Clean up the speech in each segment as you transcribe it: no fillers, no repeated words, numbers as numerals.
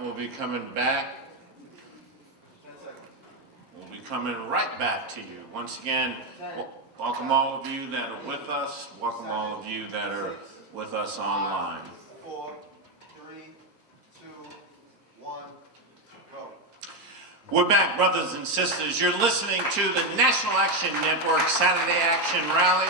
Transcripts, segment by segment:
We'll be coming back. We'll be coming right back to you. Once again, welcome all of you that are with us. Welcome all of you that are with us online. 4, 3, 2, 1, go. We're back, brothers and sisters. You're listening to the National Action Network Saturday Action Rally,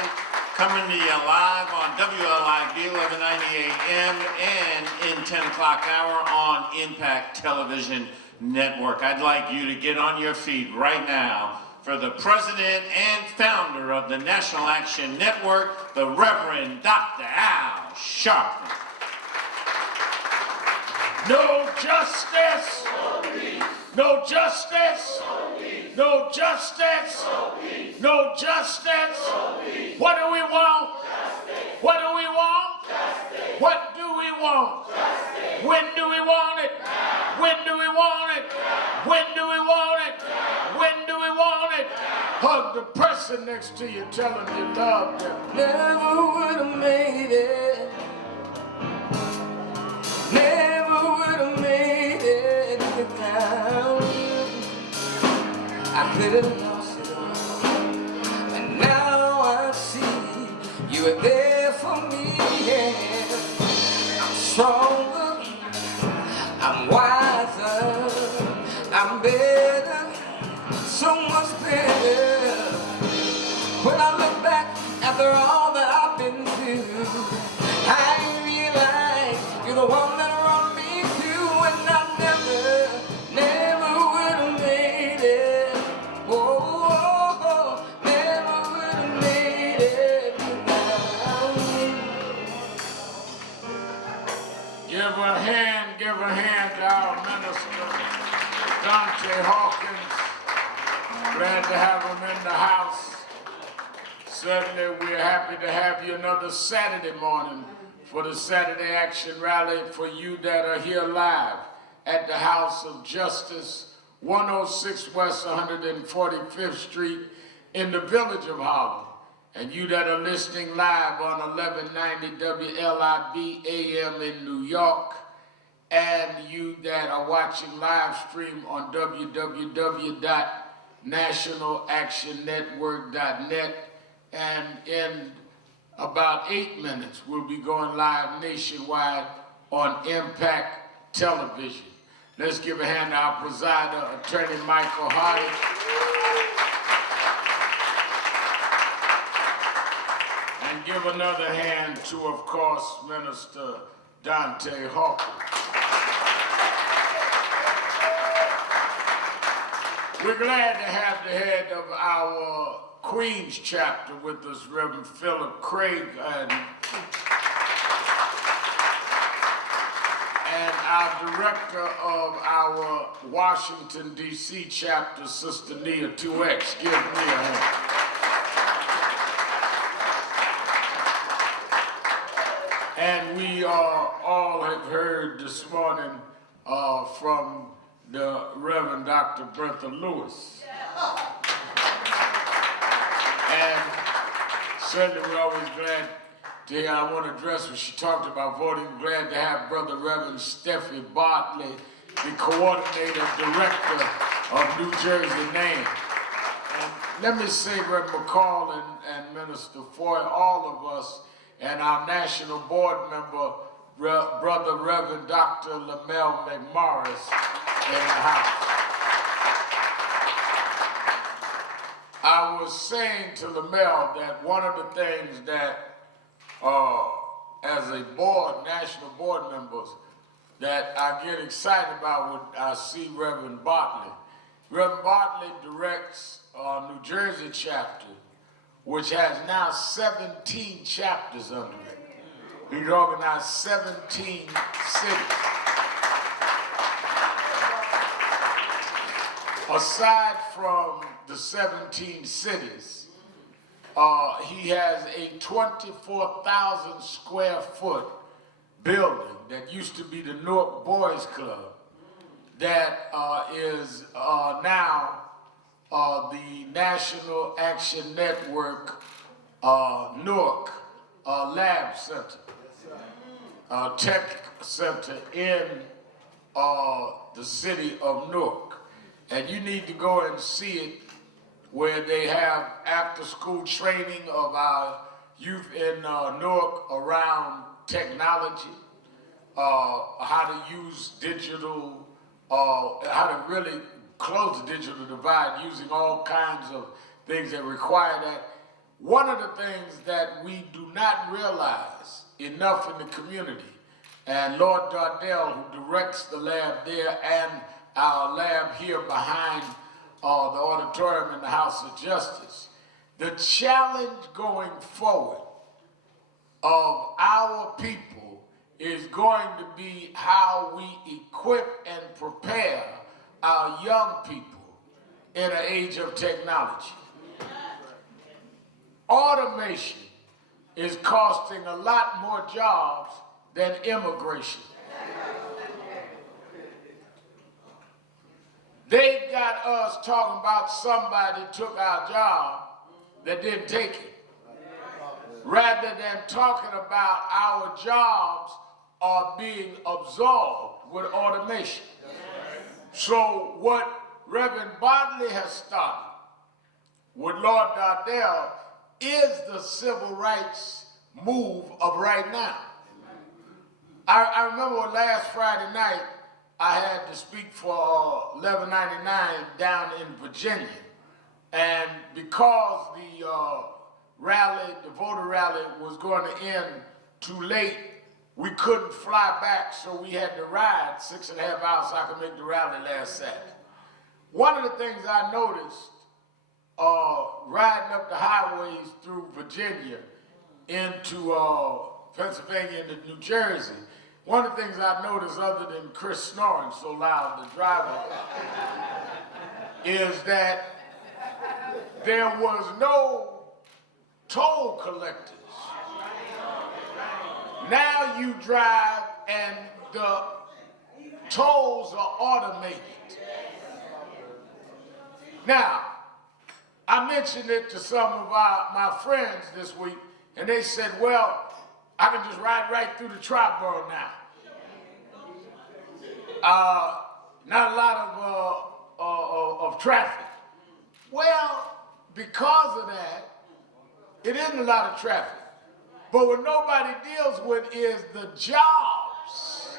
coming to you live on WLIB 1190 AM and in 10 o'clock hour on Impact Television Network. I'd like you to get on your feet right now for the president and founder of the National Action Network, the Reverend Dr. Al Sharpton. No justice, no justice, no justice, no justice. What do we want? What do we want? What do we want? When do we want it? When do we want it? When do we want it? When do we want it? Hug the person next to you, tell them you love them. Never would have made it. Never would have made it without you. I could have lost it all, and now I see you were there for me. Yeah. I'm stronger, I'm wiser, I'm better, so much better. When I look back after all that I've been through, I realize you're the one that brought me through, and I never would have made it. Oh, never would have made it without you. Give a hand to our minister, Dante Hawkins. Glad to have him in the house. Certainly, we're happy to have you another Saturday morning for the Saturday Action Rally for you that are here live at the House of Justice, 106 West 145th Street in the Village of Harlem. And you that are listening live on 1190 WLIB AM in New York, and you that are watching live stream on www.nationalactionnetwork.net, and in about 8 minutes, we'll be going live nationwide on Impact Television. Let's give a hand to our presider, Attorney Michael Hardy. And give another hand to, of course, Minister Dante Hawkins. We're glad to have the head of our Queens chapter with us, Reverend Philip Craig, and our director of our Washington, D.C. chapter, Sister Nia 2X. Give me a hand. And we all have heard this morning from the Reverend Dr. Bertha Lewis. And certainly we're always glad to hear. I want to address what she talked about voting. Glad to have Brother Reverend Steffi Bartley, the coordinator director of New Jersey NAME. And let me say, Reverend McCall and Minister Foy, all of us, and our national board member, Brother Reverend Dr. Lamel McMorris in the house. I was saying to Lamel that one of the things that, as a board, national board members, that I get excited about when I see Reverend Bartley. Reverend Bartley directs New Jersey chapter, which has now 17 chapters under it. He's organized 17 cities. Aside from the 17 cities, he has a 24,000 square foot building that used to be the Newark Boys Club that is now the National Action Network Newark Lab Center, Tech Center in the city of Newark. And you need to go and see it, where they have after-school training of our youth in Newark around technology, how to use digital, how to really close the digital divide using all kinds of things that require that. One of the things that we do not realize enough in the community, and Lord Dardell, who directs the lab there and our lab here behind the auditorium in the House of Justice, the challenge going forward of our people is going to be how we equip and prepare our young people in an age of technology. Automation is costing a lot more jobs than immigration. They've got us talking about somebody took our job that didn't take it, rather than talking about our jobs are being absorbed with automation. So what Reverend Bodley has started with Lord Dardell is the civil rights move of right now. I remember last Friday night, I had to speak for 1199 down in Virginia. And because the voter rally was going to end too late, we couldn't fly back, so we had to ride 6.5 hours so I could make the rally last Saturday. One of the things I noticed riding up the highways through Virginia into Pennsylvania and New Jersey, one of the things I noticed, other than Chris snoring so loud, the driver, is that there was no toll collectors. Now you drive and the tolls are automated. Now, I mentioned it to some of my friends this week, and they said, well, I can just ride right through the Triborough now. Not a lot of traffic. Well, because of that, it isn't a lot of traffic. But what nobody deals with is the jobs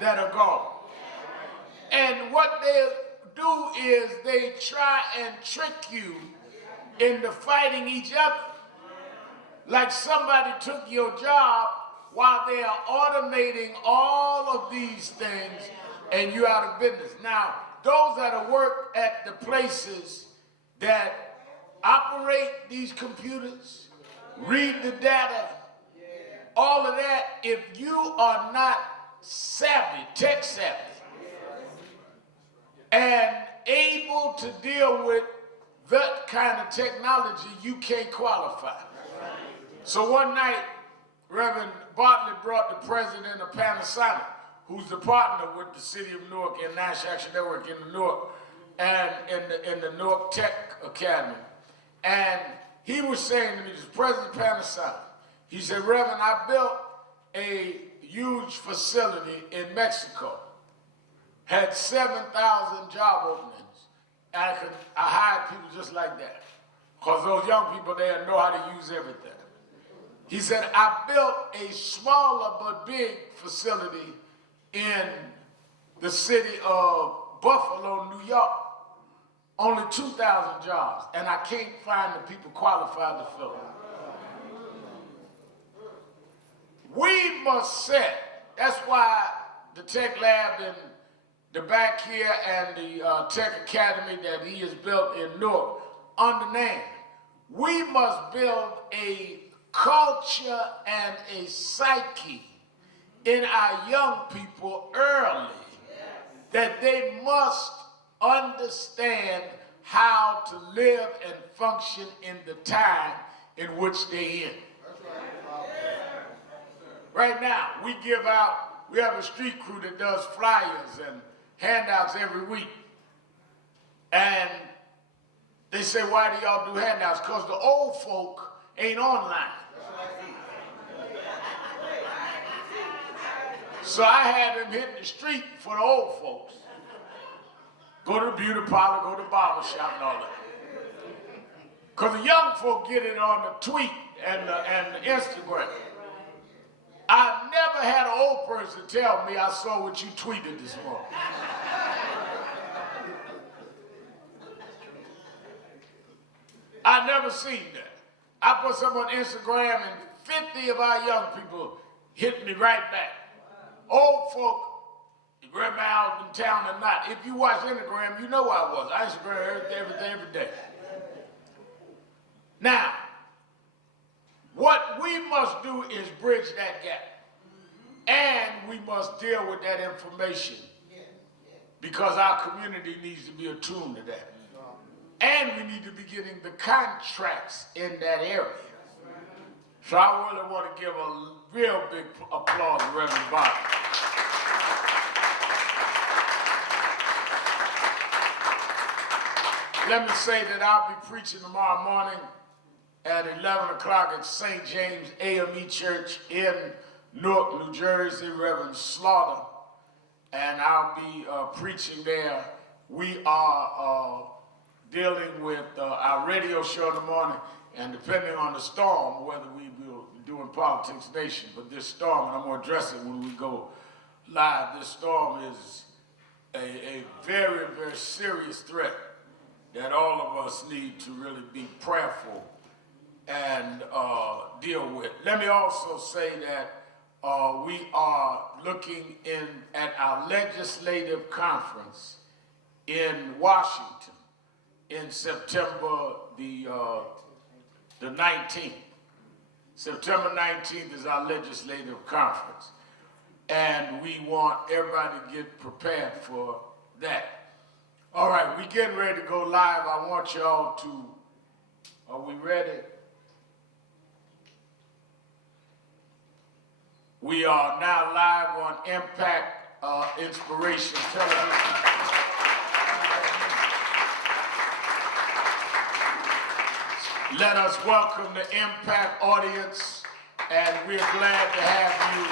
that are gone. And what they do is they try and trick you into fighting each other. Like somebody took your job while they are automating all of these things and you're out of business. Now, those that work at the places that operate these computers, read the data, all of that, if you are not savvy, tech savvy, and able to deal with that kind of technology, you can't qualify. So one night, Reverend Bartlett brought the president of Panasonic, who's the partner with the city of Newark and National Action Network in Newark, and in the Newark Tech Academy. And he was saying to me, this president of Panasonic, he said, Reverend, I built a huge facility in Mexico, had 7,000 job openings, and I hired people just like that, because those young people there know how to use everything. He said, I built a smaller but big facility in the city of Buffalo, New York. Only 2,000 jobs, and I can't find the people qualified to fill them. We must set, that's why the Tech Lab in the back here and the Tech Academy that he has built in Newark understand. We must build a culture and a psyche in our young people early, that they must understand how to live and function in the time in which they're in. Right now, we have a street crew that does flyers and handouts every week. And they say, why do y'all do handouts? Because the old folk ain't online. So I had them hit the street for the old folks. Go to the beauty parlor, go to the barber shop and all that. Because the young folk get it on the tweet and the Instagram. I never had an old person tell me I saw what you tweeted this morning. I never seen that. I put something on Instagram and 50 of our young people hit me right back. Old folk, grandma out in town or not, if you watch Instagram, you know where I was. I Instagram every day. Now, what we must do is bridge that gap. And we must deal with that information because our community needs to be attuned to that. And we need to be getting the contracts in that area. So I really want to give a real big applause to Reverend Bob. Let me say that I'll be preaching tomorrow morning at 11 o'clock at St. James AME Church in Newark, New Jersey, Reverend Slaughter, and I'll be preaching there. We are dealing with our radio show in the morning, and depending on the storm, whether we will be doing Politics Nation, but this storm, and I'm going to address it when we go live, this storm is a very, very serious threat that all of us need to really be prayerful and deal with. Let me also say that we are looking at our legislative conference in Washington in September the 19th. September 19th is our legislative conference. And we want everybody to get prepared for that. All right, we getting ready to go live. I want y'all to, are we ready? We are now live on Impact Inspiration Television. Let us welcome the Impact audience, and we're glad to have you.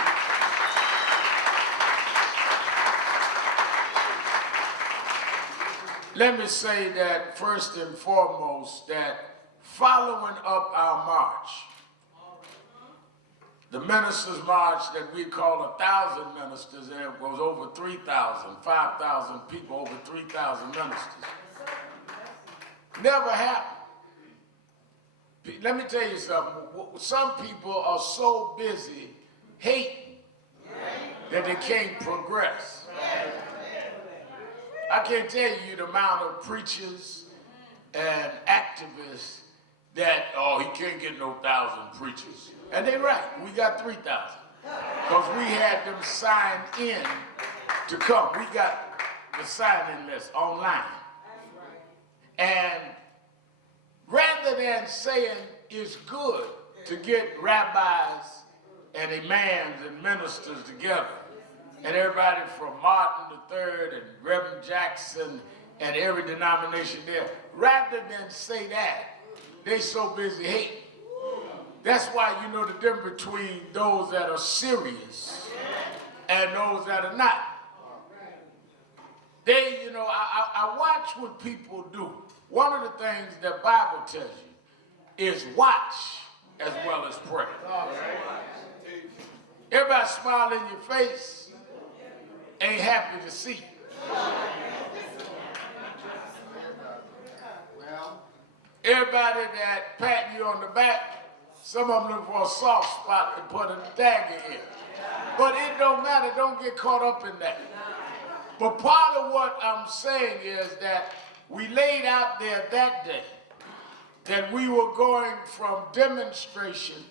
Let me say that first and foremost, that following up our march, the ministers' march that we call 1,000 ministers, and it was over 3,000, 5,000 people, over 3,000 ministers. Never happened. Let me tell you something. Some people are so busy hating that they can't progress. I can't tell you the amount of preachers and activists that, oh, he can't get no 1,000 preachers. And they're right, we got 3,000. Because we had them sign in to come. We got the sign-in list online. And rather than saying it's good to get rabbis and imams and ministers together, and everybody from Martin III and Reverend Jackson and every denomination there, rather than say that, they so busy hating. That's why you know the difference between those that are serious and those that are not. They, you know, I watch what people do. One of the things that Bible tells you is watch as well as pray. Everybody smile in your face, ain't happy to see you. Everybody that pat you on the back, some of them look for a soft spot to put a dagger in. But it don't matter, don't get caught up in that. But part of what I'm saying is that we laid out there that day that we were going from demonstration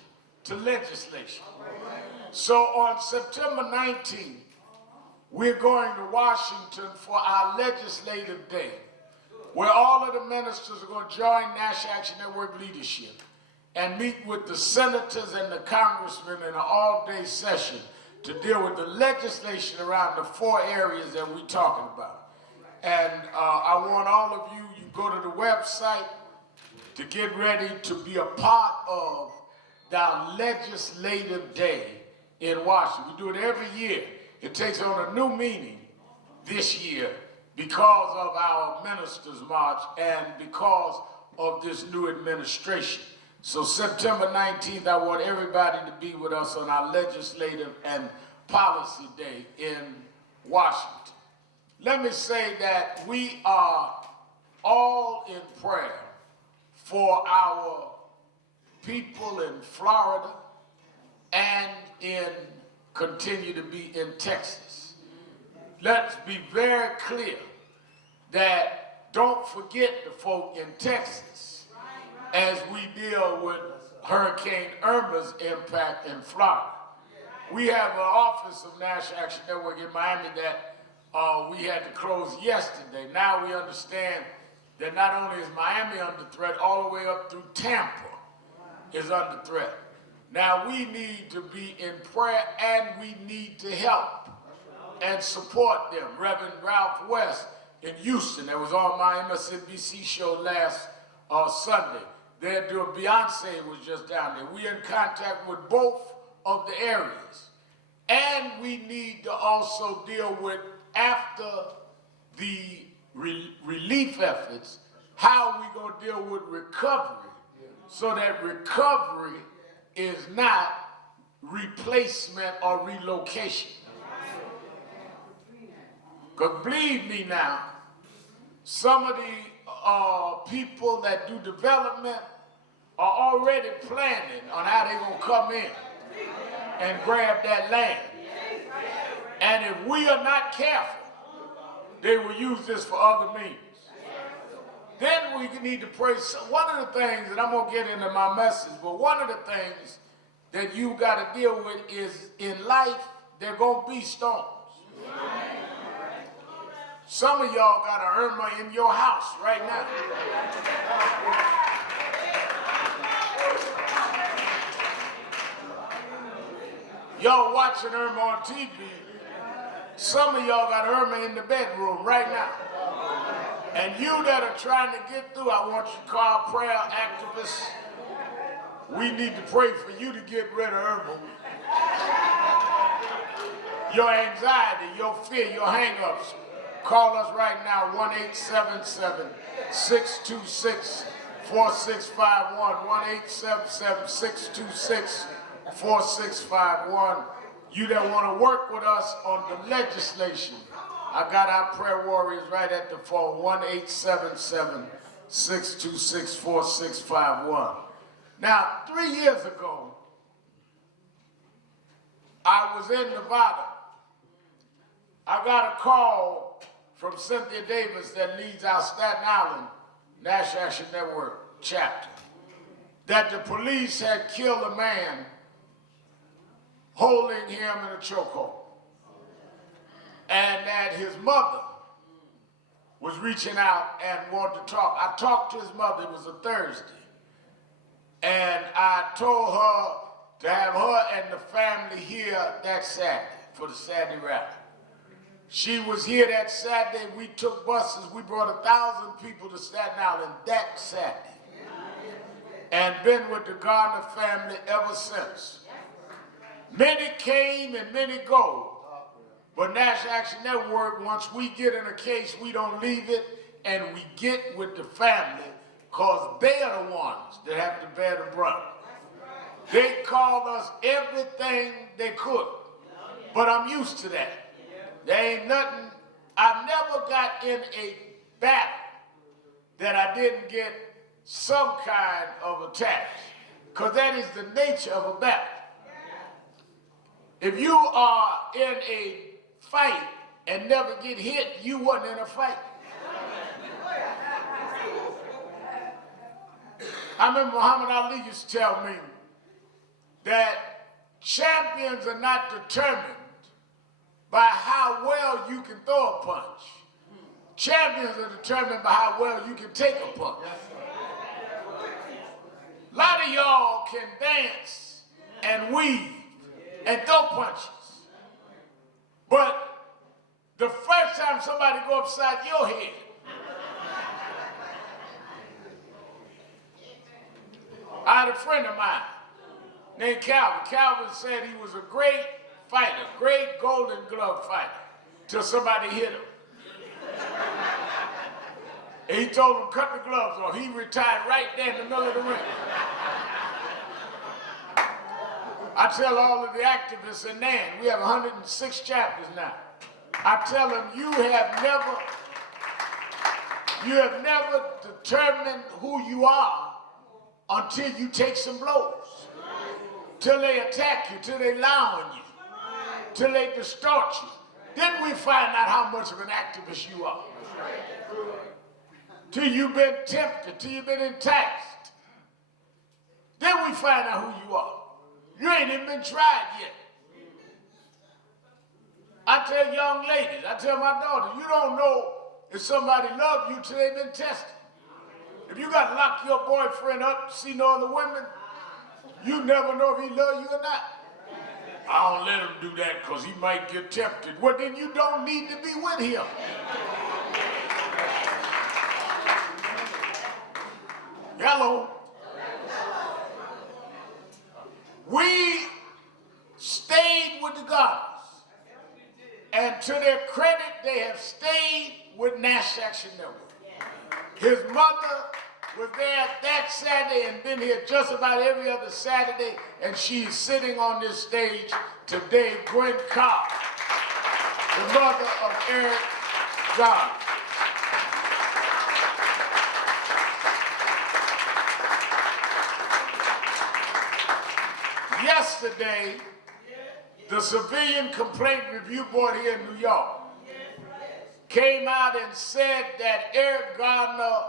to legislation. So on September 19th, we're going to Washington for our legislative day, where all of the ministers are going to join National Action Network leadership and meet with the senators and the congressmen in an all-day session to deal with the legislation around the 4 areas that we're talking about. And I want all of you, you go to the website to get ready to be a part of our legislative day in Washington. We do it every year. it takes on a new meaning this year because of our Ministers' March and because of this new administration. So September 19th, I want everybody to be with us on our Legislative and Policy Day in Washington. Let me say that we are all in prayer for our people in Florida and continue to be in Texas. Let's be very clear that don't forget the folk in Texas as we deal with Hurricane Irma's impact in Florida. We have an office of National Action Network in Miami that we had to close yesterday. Now we understand that not only is Miami under threat, all the way up through Tampa is under threat. Now we need to be in prayer and we need to help and support them. Reverend Ralph West in Houston, that was on my MSNBC show last Sunday. They're doing, Beyonce was just down there. We're in contact with both of the areas. And we need to also deal with, after the relief efforts, how we gonna deal with recovery so that recovery is not replacement or relocation. Because believe me now, some of the people that do development are already planning on how they're gonna come in and grab that land. And if we are not careful, they will use this for other means. Then we need to pray. So one of the things, and I'm going to get into my message, but one of the things that you got to deal with is in life, there are going to be storms. Some of y'all got an Irma in your house right now. Y'all watching Irma on TV. Some of y'all got Irma in the bedroom right now. And you that are trying to get through, I want you to call prayer activists. We need to pray for you to get rid of Irma. Your anxiety, your fear, your hang-ups. Call us right now, 1-877-626-4651, 1-877-626-4651. You that want to work with us on the legislation, I got our prayer warriors right at the phone, 1-877-626-4651. Now, 3 years ago, I was in Nevada. I got a call from Cynthia Davis that leads our Staten Island National Action Network chapter, that the police had killed a man holding him in a chokehold, and that his mother was reaching out and wanted to talk. I talked to his mother, it was a Thursday, and I told her to have her and the family here that Saturday for the Saturday rally. She was here that Saturday. We took buses. We brought 1,000 people to Staten Island that Saturday, and been with the Gardner family ever since. Many came and many go. But National Action Network, once we get in a case, we don't leave it, and we get with the family, because they are the ones that have to bear the brunt. They called us everything they could, but I'm used to that. There ain't nothing, I never got in a battle that I didn't get some kind of attack, because that is the nature of a battle. If you are in a fight and never get hit, you wasn't in a fight. I remember Muhammad Ali used to tell me that champions are not determined by how well you can throw a punch. Champions are determined by how well you can take a punch. A lot of y'all can dance and weave and throw punches. But the first time somebody go upside your head, I had a friend of mine named Calvin. Calvin said he was a great fighter, great Golden Glove fighter, till somebody hit him. And he told him, cut the gloves off. He retired right there in the middle of the ring. I tell all of the activists in NAN, we have 106 chapters now. I tell them, you have never determined who you are until you take some blows. Till they attack you, till they lie on you, till they distort you. Then we find out how much of an activist you are. Till you've been tempted, till you've been enticed. Then we find out who you are. You ain't even been tried yet. I tell young ladies, I tell my daughters, you don't know if somebody loves you till they've been tested. If you got to lock your boyfriend up to see no other women, you never know if he loves you or not. I don't let him do that because he might get tempted. Well, then you don't need to be with him. Hello. We stayed with the Garners. And to their credit, they have stayed with Nash Action Network. His mother was there that Saturday and been here just about every other Saturday, and she's sitting on this stage today, Gwen Cobb, the mother of Eric Garner. Yesterday, the Civilian Complaint Review Board here in New York came out and said that Eric Garner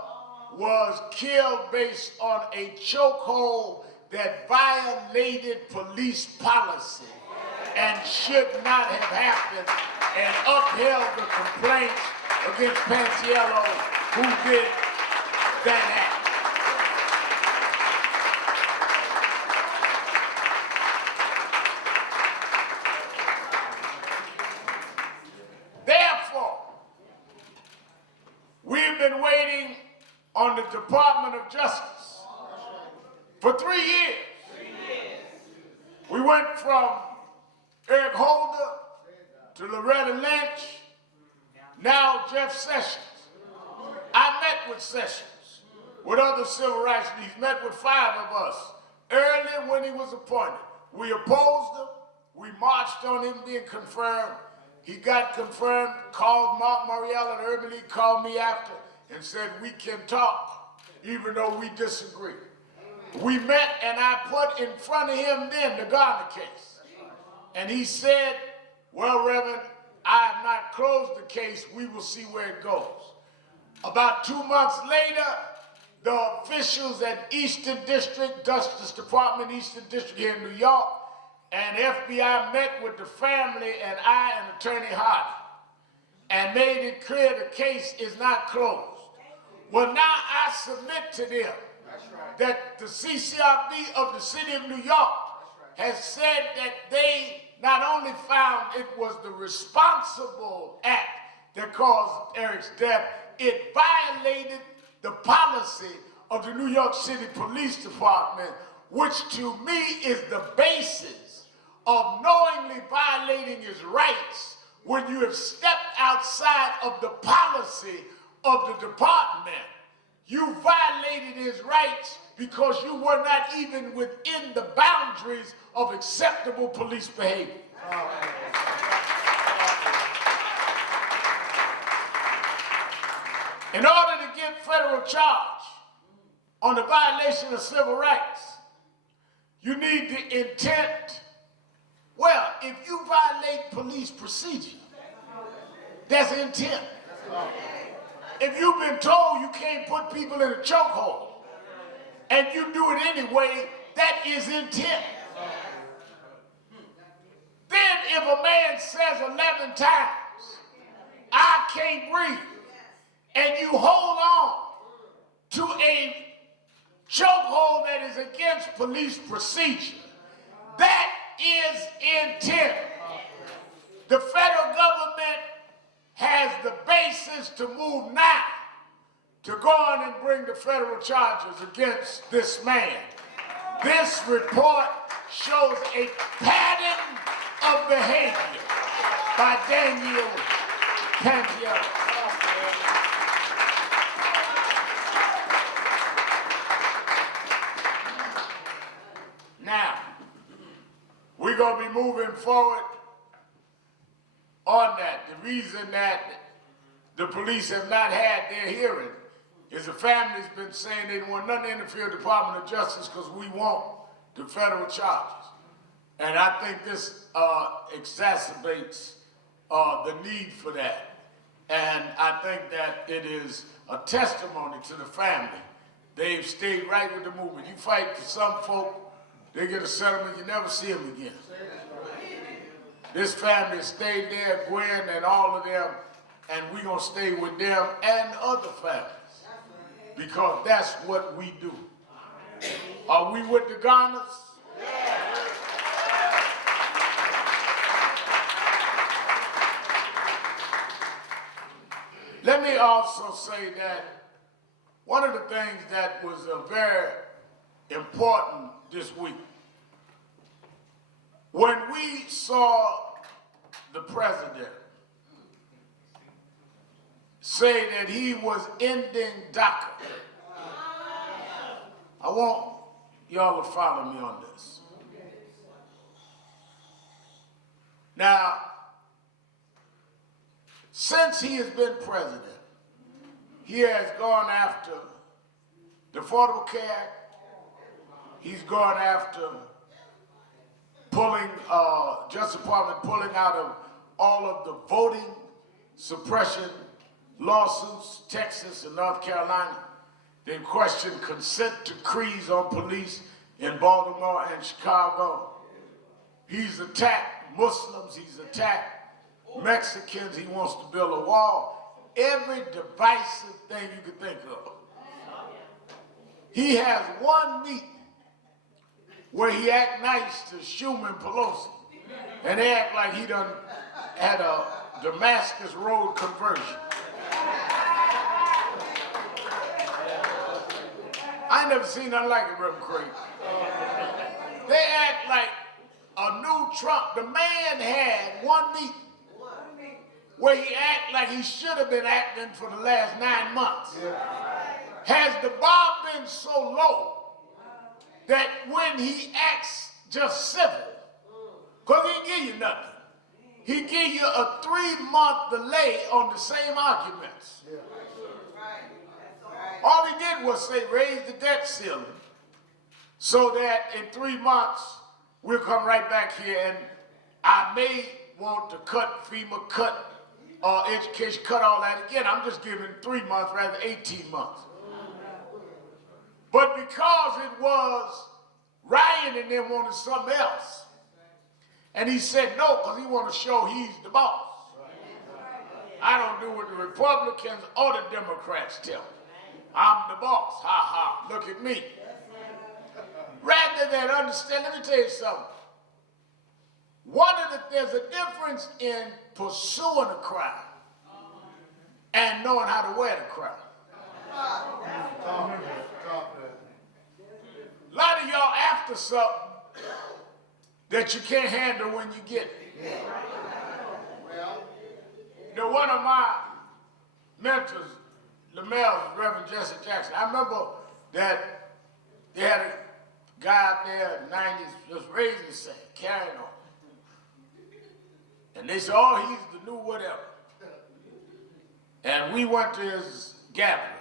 was killed based on a chokehold that violated police policy and should not have happened, and upheld the complaints against Panciello, who did that act. On the Department of Justice for 3 years. We went from Eric Holder to Loretta Lynch, now Jeff Sessions. I met with Sessions, with other civil rights leaders, met with 5 of us early when he was appointed. We opposed him, we marched on him being confirmed. He got confirmed, called Mark Moriello, the Urban League, called me after, and said, we can talk, even though we disagree. We met, and I put in front of him then the Garner case. And he said, well, Reverend, I have not closed the case. We will see where it goes. About 2 months later, the officials at Eastern District, Justice Department, Eastern District here in New York, and FBI met with the family and I and Attorney Hardy and made it clear the case is not closed. Well, now I submit to them that the CCRB of the city of New York has said that they not only found it was the responsible act that caused Eric's death, it violated the policy of the New York City Police Department, which to me is the basis of knowingly violating his rights when you have stepped outside of the policy of the department. You violated his rights because you were not even within the boundaries of acceptable police behavior. In order to get federal charge on the violation of civil rights, you need the intent. Well, if you violate police procedure, that's intent. If you've been told you can't put people in a chokehold and you do it anyway, that is intent. Then if a man says 11 times, I can't breathe, and you hold on to a chokehold that is against police procedure, that is intent. The federal government has the basis to move now to go on and bring the federal charges against this man. This report shows a pattern of Behavior by Daniel Pangel. Now, we're going to be moving forward on that. The reason that the police have not had their hearing is the family's been saying they don't want nothing to interfere with the Department of Justice because we want the federal charges. And I think this exacerbates the need for that. And I think that it is a testimony to the family. They've stayed right with the movement. You fight for some folk, they get a settlement, you never see them again. This family stayed there, Gwen and all of them, and we're going to stay with them and other families because that's what we do. Are we with the Garners? Let me also say that one of the things that was very important this week, when we saw the president say that he was ending DACA, I want y'all to follow me on this. Now, since he has been president, he has gone after the Affordable Care Act. He's gone after pulling, Justice Department pulling out of all of the voting suppression lawsuits, Texas and North Carolina. They questioned consent decrees on police in Baltimore and Chicago. He's attacked Muslims, he's attacked Mexicans, he wants to build a wall. Every divisive thing you could think of. He has one meeting where he act nice to Schumann Pelosi, and they act like he done had a Damascus Road conversion. I ain't never seen nothing like it, Reverend Craig. They act like a new Trump. The man had one meeting where he act like he should have been acting for the last 9 months. Has the bar been so low that when he acts just civil, because he didn't give you nothing, he give you a 3-month delay on the same arguments. All he did was say raise the debt ceiling so that in 3 months we'll come right back here, and I may want to cut FEMA, cut education, cut all that again. I'm just giving 3 months rather than 18 months. But because it was Ryan and them wanted something else, and he said no because he wanted to show he's the boss. I don't do what the Republicans or the Democrats tell me. I'm the boss. Ha ha, look at me. Rather than understand, let me tell you something. There's a difference in pursuing a crime and knowing how to wear the crime. A lot of y'all after something that you can't handle when you get it. You know, one of my mentors, LaMel's Reverend Jesse Jackson, I remember that they had a guy out there in the 90s just raising his hand, carrying on. And they said, oh, he's the new whatever. And we went to his gathering.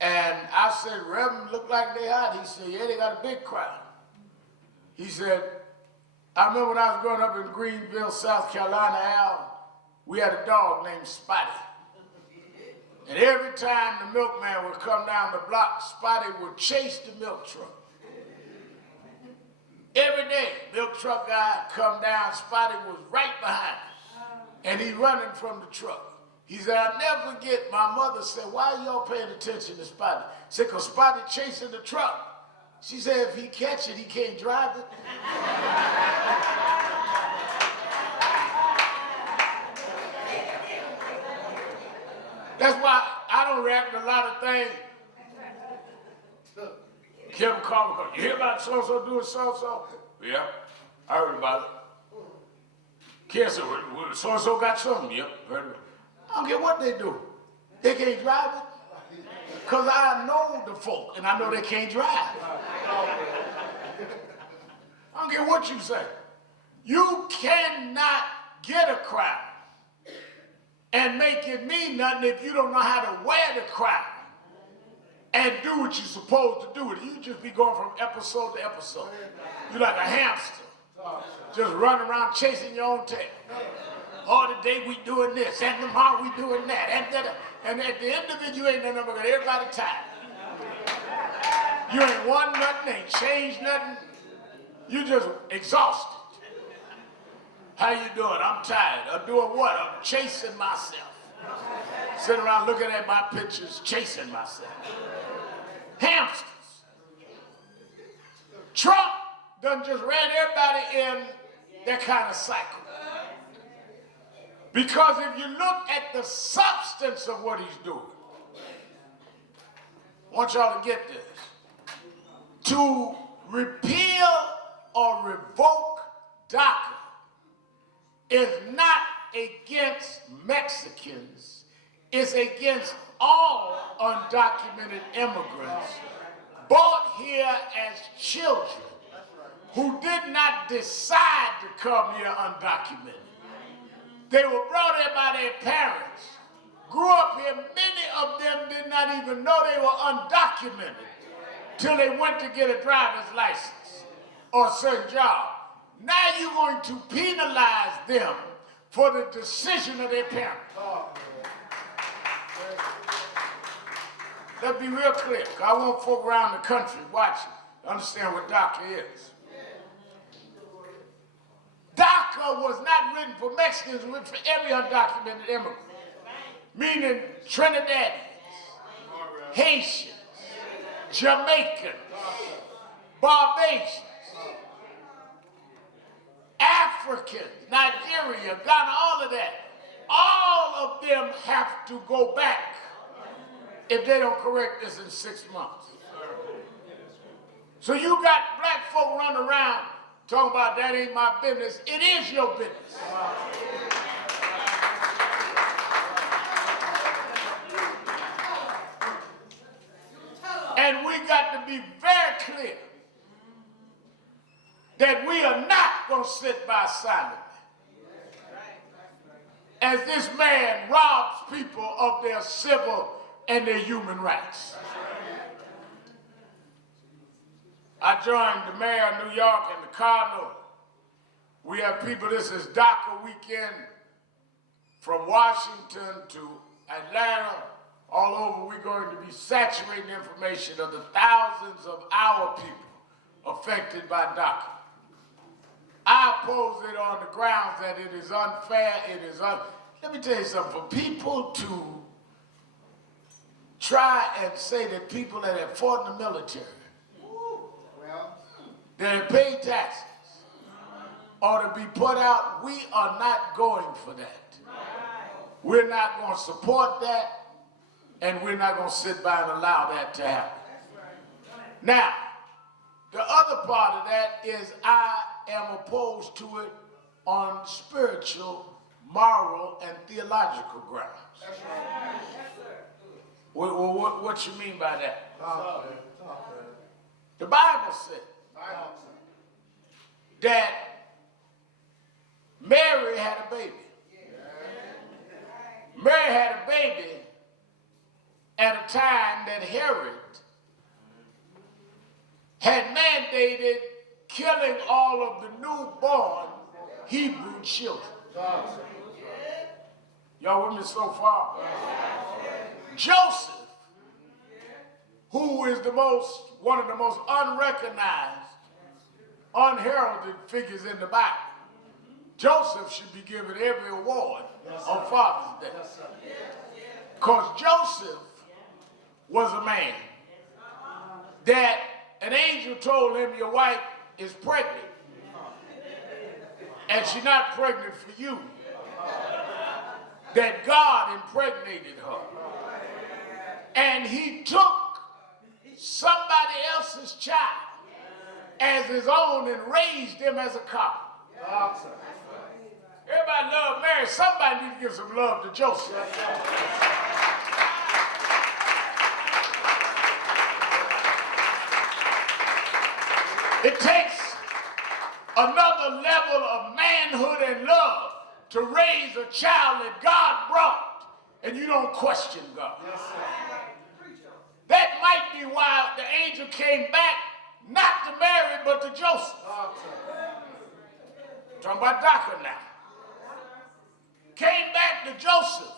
And I said, Reverend, look like they hot. He said, yeah, they got a big crowd. He said, I remember when I was growing up in Greenville, South Carolina, Al, we had a dog named Spotty. And every time the milkman would come down the block, Spotty would chase the milk truck. Every day, milk truck guy come down, Spotty was right behind him. And he running from the truck. He said, I'll never forget, my mother said, why are y'all paying attention to Spotty? He said, because Spotty chasing the truck. She said, if he catch it, he can't drive it. That's why I don't react to a lot of things. Kevin Carver, you hear about so-and-so doing so-and-so? Yeah, I heard about it. Kids say, well, so-and-so got something. Yep, heard of it. I don't care what they do. They can't drive it. Because I know the folk, and I know they can't drive. I don't care what you say. You cannot get a crown and make it mean nothing if you don't know how to wear the crown and do what you're supposed to do with it. You just be going from episode to episode. You're like a hamster, just running around chasing your own tail. Oh, today we doing this, and tomorrow we doing that, and at the end of it, you ain't done nothing but everybody tired. You ain't won nothing, ain't changed nothing. You just exhausted. How you doing? I'm tired. I'm doing what? I'm chasing myself. Sitting around looking at my pictures, chasing myself. Hamsters. Trump done just ran everybody in that kind of cycle. Because if you look at the substance of what he's doing, I want y'all to get this. To repeal or revoke DACA is not against Mexicans, it's against all undocumented immigrants brought here as children who did not decide to come here undocumented. They were brought here by their parents, grew up here. Many of them did not even know they were undocumented till they went to get a driver's license or a certain job. Now you're going to penalize them for the decision of their parents. Let's be real clear, 'cause I want folk around the country watching to understand what DACA is. DACA was not written for Mexicans, it was written for every undocumented immigrant, meaning Trinidadians, Haitians, Jamaicans, Barbadians, Africans, Nigeria, Ghana, all of that. All of them have to go back if they don't correct this in 6 months. So you got black folk running around talking about that ain't my business. It is your business. And we got to be very clear that we are not going to sit by silently as this man robs people of their civil and their human rights. I joined the mayor of New York and the Cardinal. We have people, this is DACA weekend, from Washington to Atlanta, all over. We're going to be saturating information of the thousands of our people affected by DACA. I oppose it on the grounds that it is unfair, let me tell you something, for people to try and say that people that have fought in the military, that have paid taxes, ought to be put out, we are not going for that. We're not going to support that, and we're not going to sit by and allow that to happen. Now, the other part of that is I am opposed to it on spiritual, moral, and theological grounds. What you mean by that? The Bible said that Mary had a baby. Mary had a baby at a time that Herod had mandated killing all of the newborn Hebrew children. Y'all with me so far? Joseph, who is one of the most unrecognized, unheralded figures in the Bible. Joseph should be given every award on Father's Day. Because Joseph was a man that an angel told him, your wife is pregnant. And she's not pregnant for you. That God impregnated her. And he took somebody else's child as his own and raised him as a cop. Everybody Mary, somebody need to give some love to Joseph. It takes another level of manhood and love to raise a child that God brought, and you don't question God. That might be why the angel came back, not to Mary, but to Joseph. Talking about DACA now. Came back to Joseph,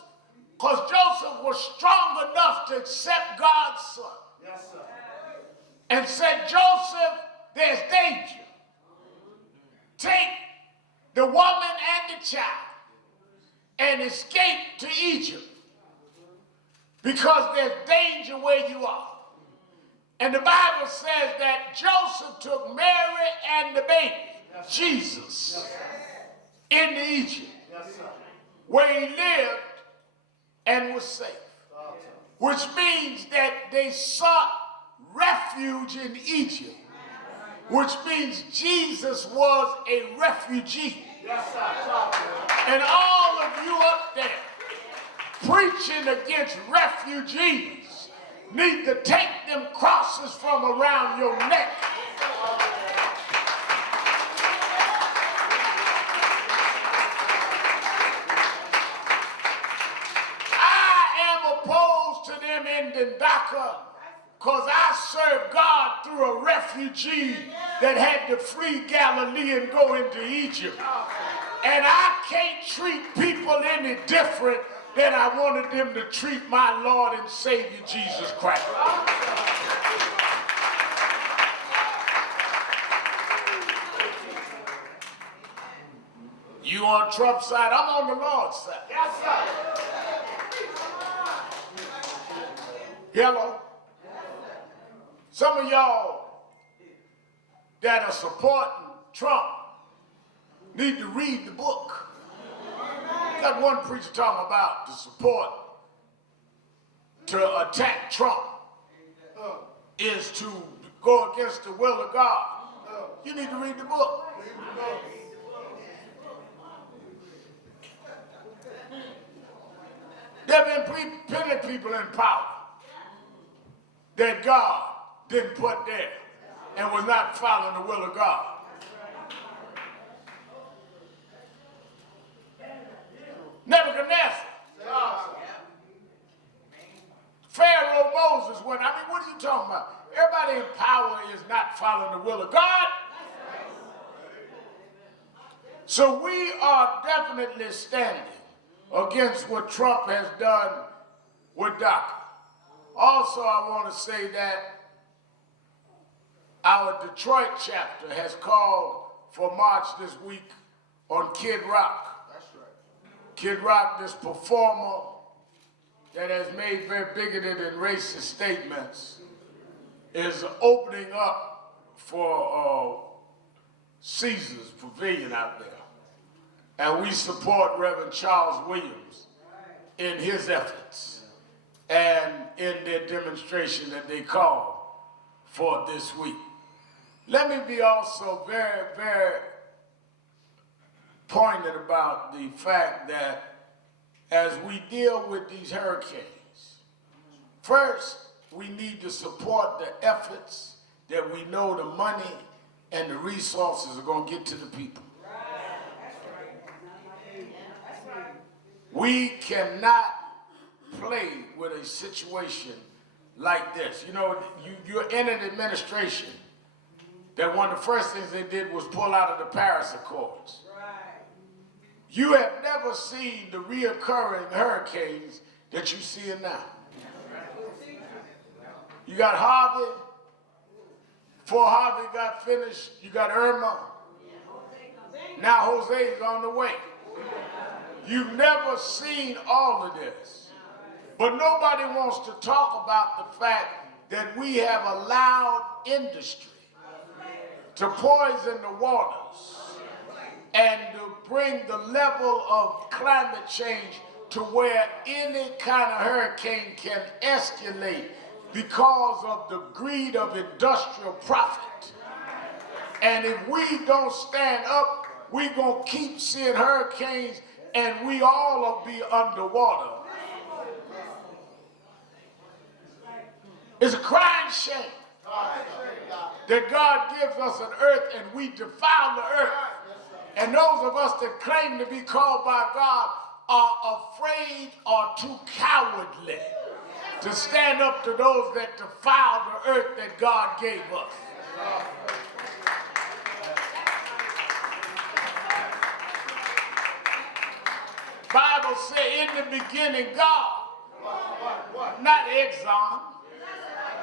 because Joseph was strong enough to accept God's son. Yes, sir. And said, Joseph, there's danger. Take the woman and the child and escape to Egypt, because there's danger where you are. And the Bible says that Joseph took Mary and the baby, Jesus, into Egypt, where he lived and was safe. Which means that they sought refuge in Egypt, which means Jesus was a refugee. And all of you up there preaching against refugees need to take them crosses from around your neck. I am opposed to them ending DACA, because I serve God through a refugee that had to flee Galilee and go into Egypt. And I can't treat people any different than I wanted them to treat my Lord and Savior Jesus Christ. You on Trump's side, I'm on the Lord's side. Yes, sir. Hello? Some of y'all that are supporting Trump need to read the book. Got one preacher talking about the support to attack Trump is to go against the will of God. You need to read the book. There have been plenty of people in power that God didn't put there and was not following the will of God. Nebuchadnezzar, Pharaoh, Moses went. I mean, what are you talking about? Everybody in power is not following the will of God. So we are definitely standing against what Trump has done with DACA. Also, I want to say that our Detroit chapter has called for march this week on Kid Rock. Kid Rock, this performer that has made very bigoted and racist statements, is opening up for Caesar's Pavilion out there. And we support Reverend Charles Williams in his efforts and in their demonstration that they called for this week. Let me be also very, very pointed about the fact that as we deal with these hurricanes, first, we need to support the efforts that we know the money and the resources are going to get to the people. We cannot play with a situation like this. You know, you're in an administration that one of the first things they did was pull out of the Paris Accords. You have never seen the reoccurring hurricanes that you see now. You got Harvey. Before Harvey got finished, you got Irma. Now Jose is on the way. You've never seen all of this. But nobody wants to talk about the fact that we have allowed industry to poison the waters and to bring the level of climate change to where any kind of hurricane can escalate because of the greed of industrial profit. And if we don't stand up, we're going to keep seeing hurricanes and we all will be underwater. It's a crying shame that God gives us an earth and we defile the earth. And those of us that claim to be called by God are afraid or too cowardly to stand up to those that defile the earth that God gave us. Bible says in the beginning God, not Exxon,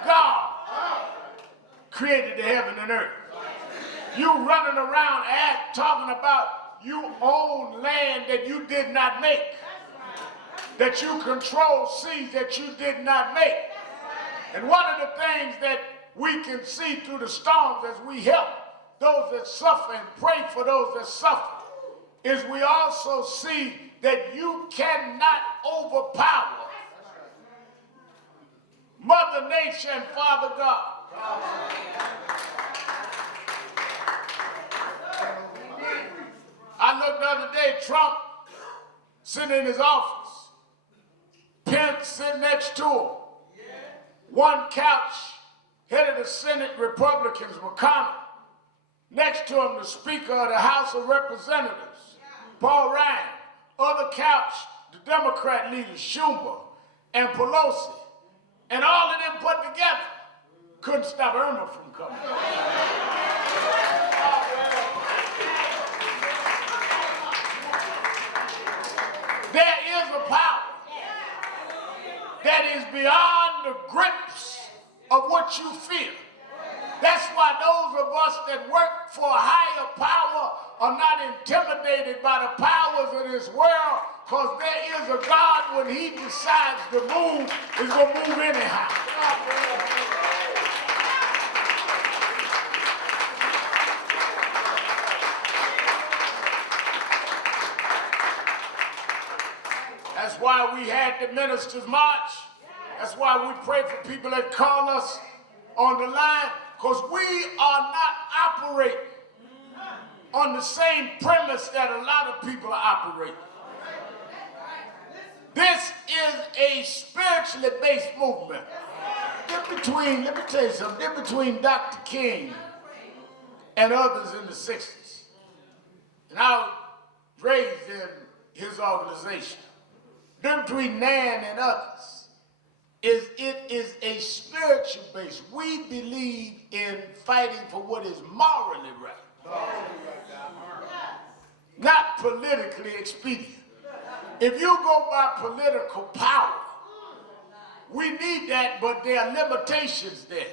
God created the heaven and earth. You running around talking about you own land that you did not make, that you control seas that you did not make. And one of the things that we can see through the storms as we help those that suffer and pray for those that suffer is we also see that you cannot overpower Mother Nature and Father God. I looked the other day, Trump sitting in his office, Pence sitting next to him, one couch, head of the Senate Republicans, McConnell, next to him the Speaker of the House of Representatives, Paul Ryan, other couch, the Democrat leaders, Schumer and Pelosi, and all of them put together couldn't stop Irma from coming. There is a power that is beyond the grips of what you feel. That's why those of us that work for a higher power are not intimidated by the powers of this world, because there is a God, when he decides to move, is going to move anyhow. That's why we had the ministers march. That's why we pray for people that call us on the line, because we are not operating on the same premise that a lot of people are operating. This is a spiritually based movement. Let me tell you something, between Dr. King and others in the 60s, and I was raised in his organization, between Nan and others, it is a spiritual base. We believe in fighting for what is morally right, not politically expedient. If you go by political power, we need that, but there are limitations there.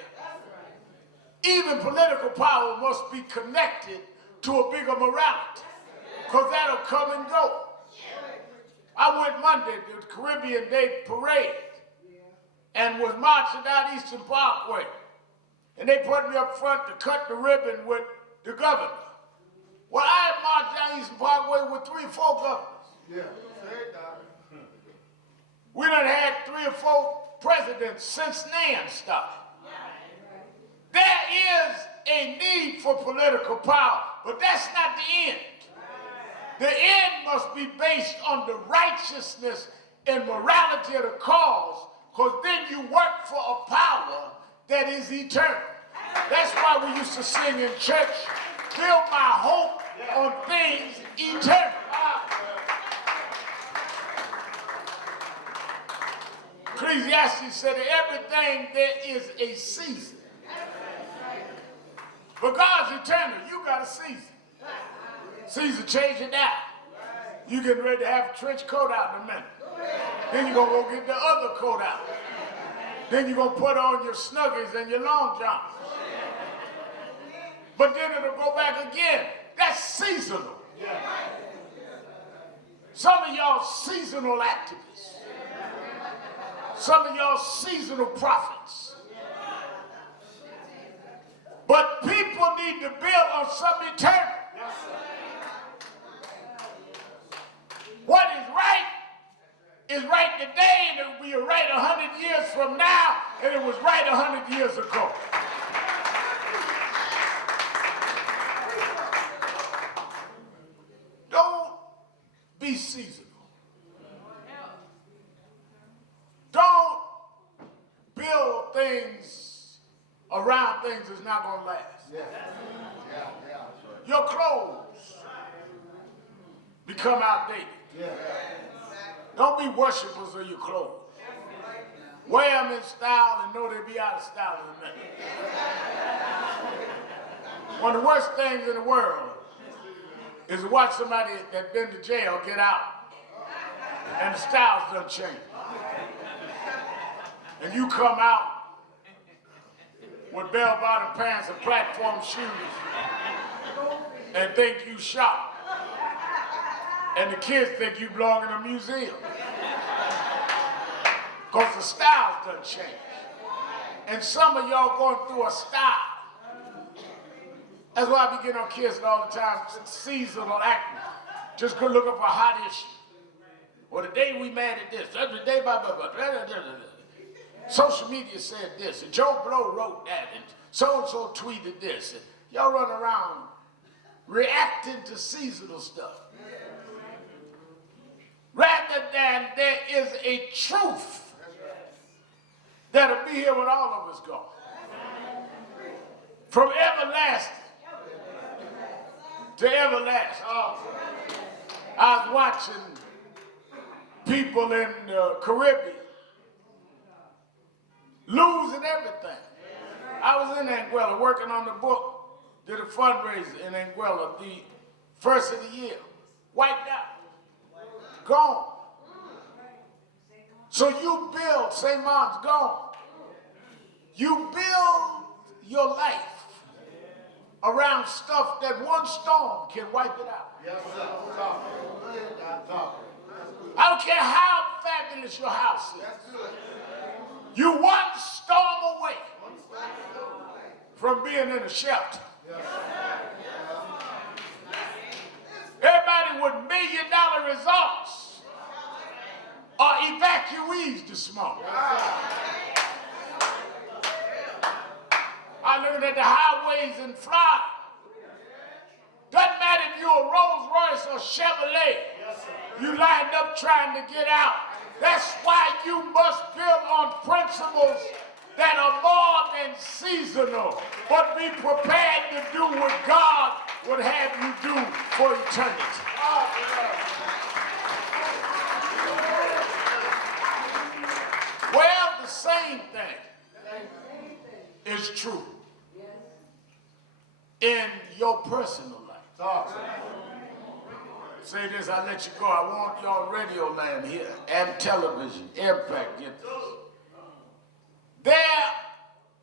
Even political power must be connected to a bigger morality, because that'll come and go. I went Monday to the Caribbean Day Parade and was marching down Eastern Parkway. And they put me up front to cut the ribbon with the governor. Well, I had marched down Eastern Parkway with 3 or 4 governors. Yeah. We done had 3 or 4 presidents since Nan started. There is a need for political power, but that's not the end. The end must be based on the righteousness and morality of the cause, because then you work for a power that is eternal. That's why we used to sing in church, build my hope on things eternal. Ecclesiastes said that everything there is a season. But God's eternal. You got a season. Season changing now. You getting ready to have a trench coat out in a minute. Then you're going to go get the other coat out. Then you're going to put on your Snuggies and your long johns. But then it'll go back again. That's seasonal. Some of y'all seasonal activists. Some of y'all seasonal prophets. But people need to build on something eternal. What is right today, and it will be right 100 years from now, and it was right 100 years ago. Don't be seasonal. Don't build things around things that's not going to last. Your clothes become outdated. Don't be worshipers of your clothes. Wear them in style and know they'll be out of style in a minute. One of the worst things in the world is to watch somebody that's been to jail get out and the styles done change. And you come out with bell-bottom pants and platform shoes and think you sharp. And the kids think you belong in a museum. Because the styles done changed. And some of y'all going through a style. That's why I be getting on kids all the time, seasonal acting. Just go looking for a hot issue. Well, the day we mad at this, the day blah, blah, blah, blah, blah, blah, blah. Social media said this, and Joe Blow wrote that, and so-and-so tweeted this. And y'all run around reacting to seasonal stuff. Rather than there is a truth that'll be here when all of us go. From everlasting to everlasting. I was watching people in the Caribbean losing everything. I was in Anguilla working on the book, did a fundraiser in Anguilla the first of the year. Wiped out. Gone. So you build, St. Mark's gone. You build your life around stuff that one storm can wipe it out. Yes, sir. I don't care how fabulous your house is. That's good. You one storm away from being in a shelter. Everybody with $1 million results are evacuees this morning. I learned at the highways in Florida. Doesn't matter if you're a Rolls Royce or Chevrolet. You lined up trying to get out. That's why you must build on principles that are more than seasonal, but be prepared to do what God would have you do for eternity. Well, the same thing is true in your personal life. Say this, I let you go. I want y'all radio land here and television, impact, get this. There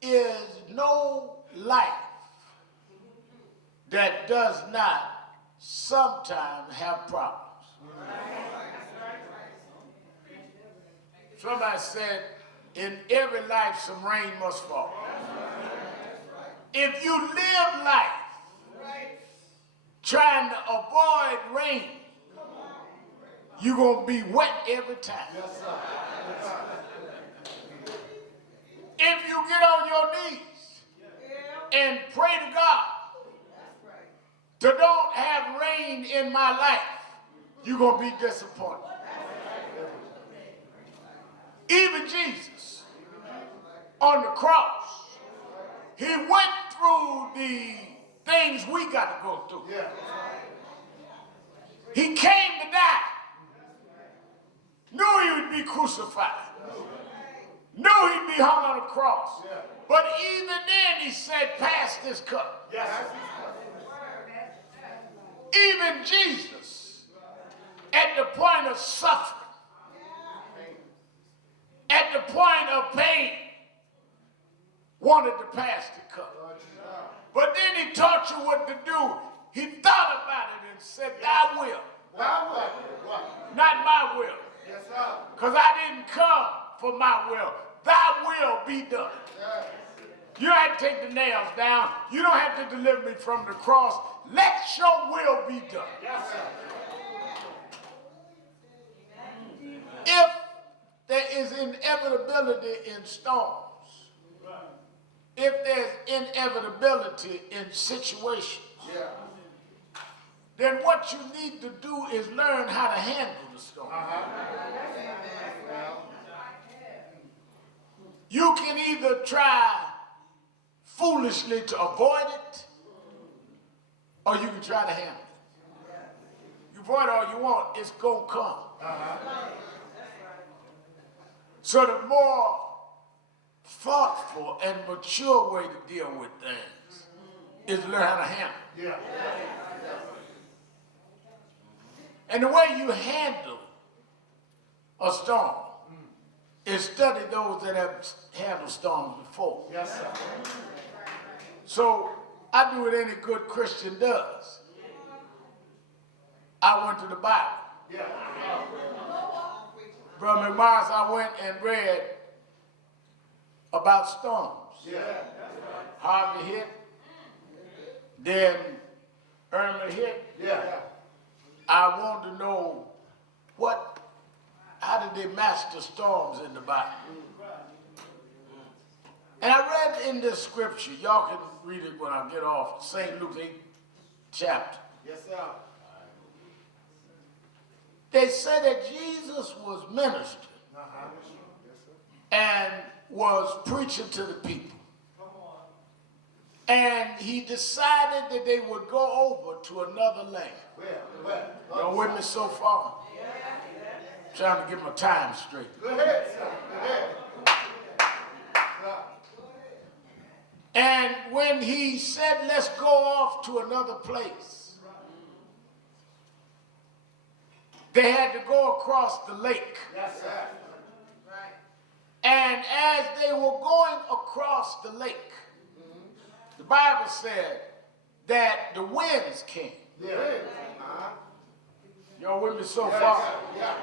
is no life that does not sometimes have problems. Somebody said, in every life some rain must fall. If you live life trying to avoid rain, you're going to be wet every time. Yes, sir. If you get on your knees and pray to God to don't have rain in my life, you're going to be disappointed. Even Jesus on the cross, he went through the things we got to go through. He came to die. Knew he would be crucified. Knew he'd be hung on a cross. But even then he said, pass this cup. Even Jesus, at the point of suffering, at the point of pain, wanted to pass the cup. But then he taught you what to do. He thought about it and said, thy will, not my will. Because I didn't come for my will. Thy will be done. You don't have to take the nails down. You don't have to deliver me from the cross. Let your will be done. If there is inevitability in storms, if there's inevitability in situations, then what you need to do is learn how to handle the storm. You can either try foolishly to avoid it, or you can try to handle it. You avoid it all you want, it's going to come. So the more thoughtful and mature way to deal with things is learn how to handle it. And the way you handle a storm is study those that have handled storms before. Yes, sir. So I do what any good Christian does. I went to the Bible. Yeah. Brother McMorris, I went and read about storms. Yeah. Harvey hit, then Irma hit. Yeah. I wanted to know how did they master storms in the Bible? And I read in this scripture, y'all can read it when I get off, St. Luke 8th chapter. Yes, sir. They said that Jesus was ministering and was preaching to the people. And he decided that they would go over to another land. Where? Y'all with me so far? Trying to get my time straight. Go ahead, sir. Go ahead. And when he said, let's go off to another place, they had to go across the lake. Yes, sir. And as they were going across the lake, the Bible said that the winds came. Yeah. Y'all with me so far? Yeah.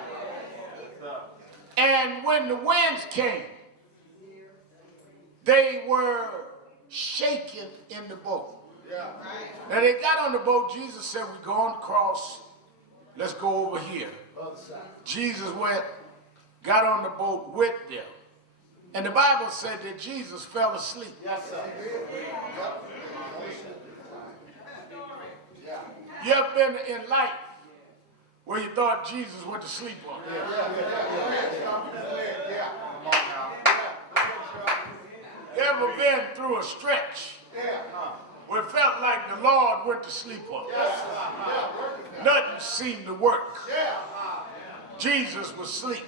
And when the winds came, they were shaken in the boat. Yeah. Now they got on the boat. Jesus said, we're going across. Let's go over here. Other side. Jesus went, got on the boat with them. And the Bible said that Jesus fell asleep. Yes, sir. Yeah. You ever been in life where you thought Jesus went to sleep on you? You ever been through a stretch where it felt like the Lord went to sleep on you? Nothing seemed to work. Jesus was asleep.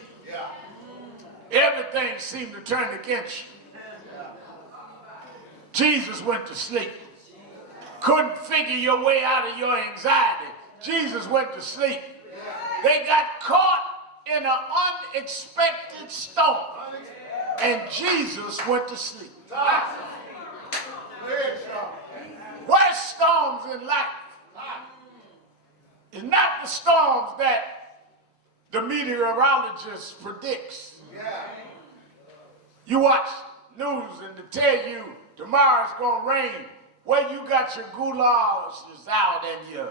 Everything seemed to turn against you. Jesus went to sleep. Couldn't figure your way out of your anxiety. Jesus went to sleep. They got caught in an unexpected storm, and Jesus went to sleep. Worst storms in life is not the storms that the meteorologist predicts. You watch news and they tell you tomorrow's gonna rain. Well, you got your goulashes out and your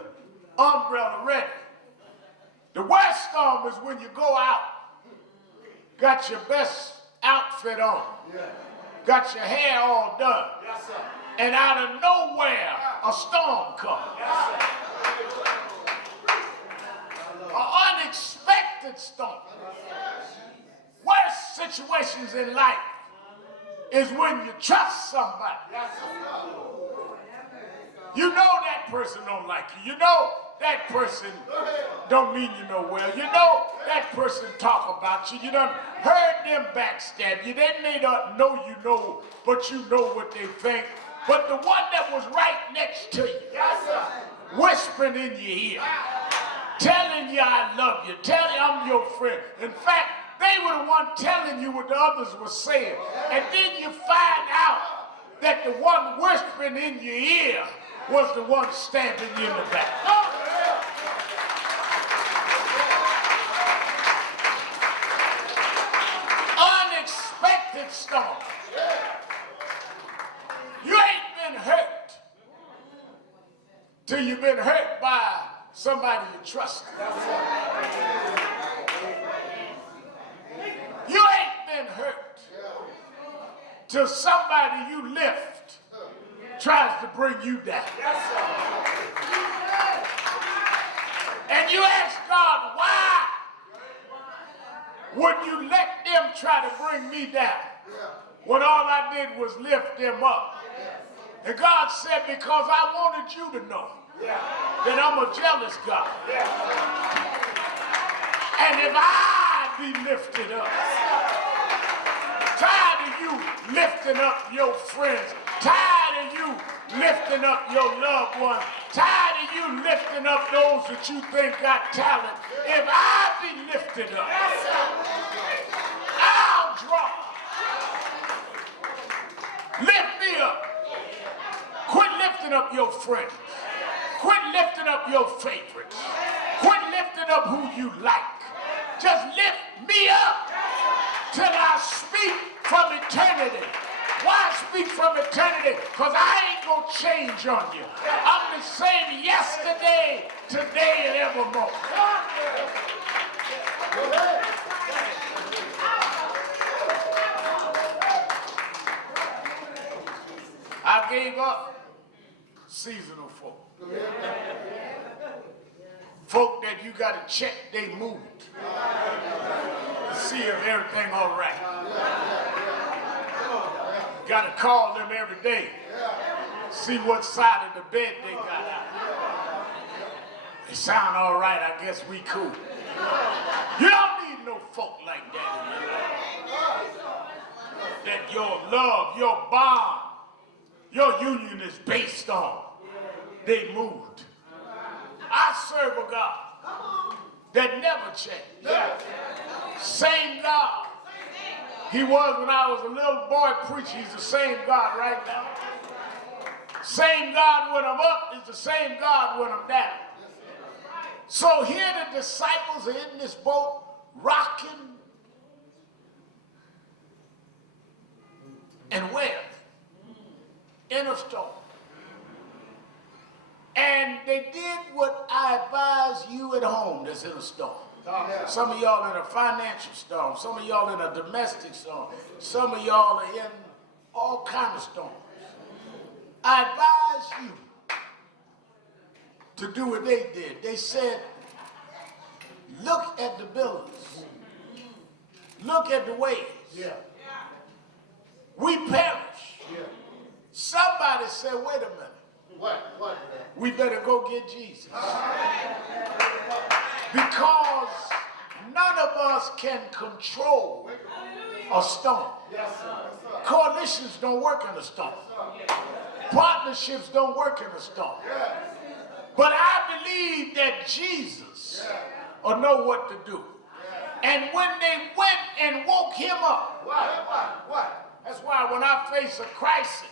umbrella ready. The worst storm is when you go out, got your best outfit on, got your hair all done, and out of nowhere, a storm comes. An unexpected storm. Worst situations in life is when you trust somebody. You know that person don't like you. You know that person don't mean you no well. You know that person talk about you. You done heard them backstab you. They may not know you know, but you know what they think. But the one that was right next to you, whispering in your ear, telling you I love you, telling you I'm your friend. In fact, they were the one telling you what the others were saying. And then you find out that the one whispering in your ear was the one stabbing you in the back. Unexpected storm. You ain't been hurt till you've been hurt by somebody you trust. You ain't been hurt till somebody you lift tries to bring you down. And you ask God, why would you let them try to bring me down when all I did was lift them up? And God said, because I wanted you to know that I'm a jealous God. And if I be lifted up, tired of you lifting up your friends, tired of you lifting up your loved ones, tired of you lifting up those that you think got talent, if I be lifted up, I'll draw. Lift me up. Quit lifting up your friends. Quit lifting up your favorites. Quit lifting up who you like. Just lift me up till I speak from eternity. Why speak from eternity? Because I ain't going to change on you. I'm the same yesterday, today, and evermore. I gave up seasonal folk. Folk that you got to check they mood to see if everything all right. Got to call them every day, see what side of the bed they got out. They sound all right, I guess we cool. You don't need no folk like that in your life. That your love, your bond, your union is based on. They moved. I serve a God that never changed. Same God. He was when I was a little boy preaching. He's the same God right now. Same God when I'm up is the same God when I'm down. So here the disciples are in this boat rocking. And where? In a storm. And they did what I advise you at home that's in a storm. Some of y'all in a financial storm. Some of y'all in a domestic storm. Some of y'all are in all kinds of storms. I advise you to do what they did. They said, look at the buildings. Look at the waves. We perish. Somebody said, wait a minute. What? We better go get Jesus. Because none of us can control a storm. Coalitions don't work in a storm. Partnerships don't work in a storm. But I believe that Jesus will know what to do. And when they went and woke him up, What? that's why when I face a crisis,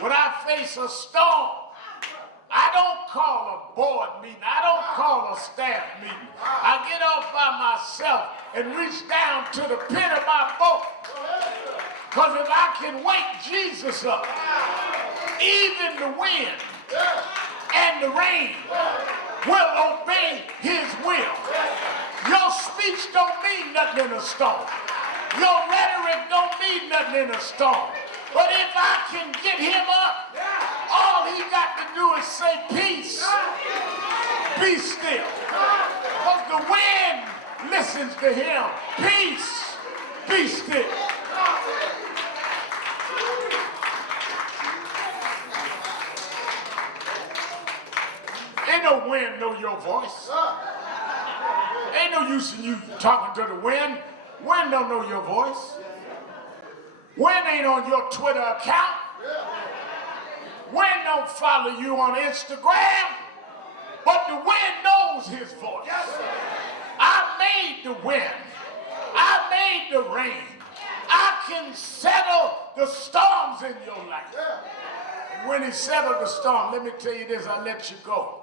when I face a storm, I don't call a board meeting. I don't call a staff meeting. I get off by myself and reach down to the pit of my boat. Because if I can wake Jesus up, even the wind and the rain will obey his will. Your speech don't mean nothing in a storm. Your rhetoric don't mean nothing in a storm. But if I can get him up, all he got to do is say, peace, be still. Because the wind listens to him. Peace, be still. Ain't no wind know your voice. Ain't no use in you talking to the wind. Wind don't know your voice. Wind ain't on your Twitter account. Wind don't follow you on Instagram. But the wind knows his voice. I made the wind. I made the rain. I can settle the storms in your life. And when he settled the storm, let me tell you this, I'll let you go.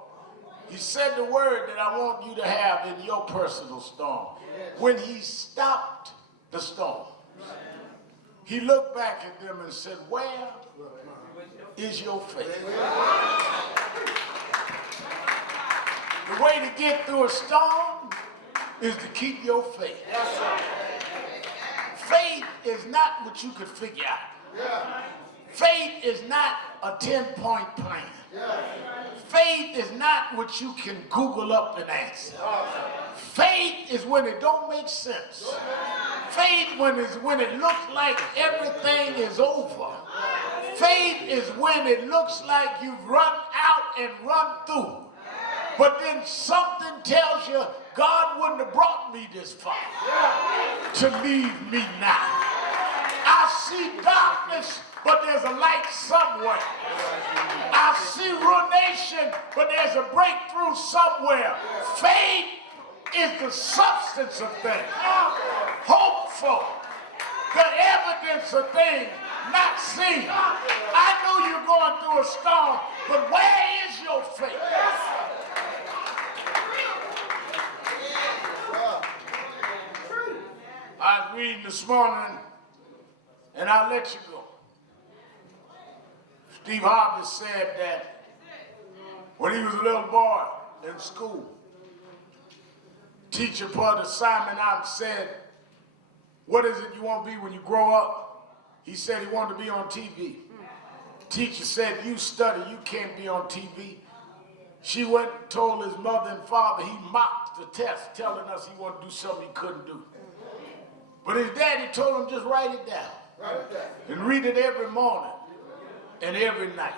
He said the word that I want you to have in your personal storm. When he stopped the storm, he looked back at them and said, where is your faith? The way to get through a storm is to keep your faith. Faith is not what you could figure out. Faith is not a 10-point plan. Faith is not what you can Google up and answer. Faith is when it don't make sense. Faith when it looks like everything is over. Faith is when it looks like you've run out and run through. But then something tells you God wouldn't have brought me this far to leave me now. I see darkness, but there's a light somewhere. I see ruination, but there's a breakthrough somewhere. Faith is the substance of things. Hopeful, the evidence of things not seen. I know you're going through a storm, but where is your faith? I was reading this morning, and I'll let you go. Steve Harvey said that when he was a little boy in school, teacher put Simon out and said, "What is it you want to be when you grow up?" He said he wanted to be on TV. Teacher said, "You study, you can't be on TV." She went and told his mother and father he mocked the test, telling us he wanted to do something he couldn't do. But his daddy told him just write it down and read it every morning and every night.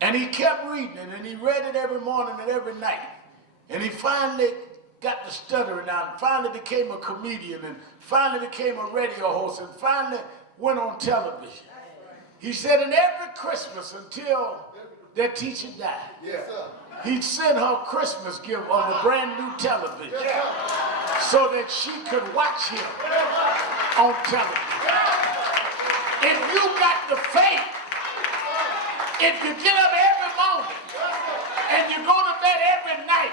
And he kept reading it, and he read it every morning and every night. And he finally got the stuttering out, and finally became a comedian, and finally became a radio host, and finally went on television. He said, and every Christmas until their teacher died, he'd send her a Christmas gift of a brand new television so that she could watch him on television. If you got the faith, if you get up every morning and you go to bed every night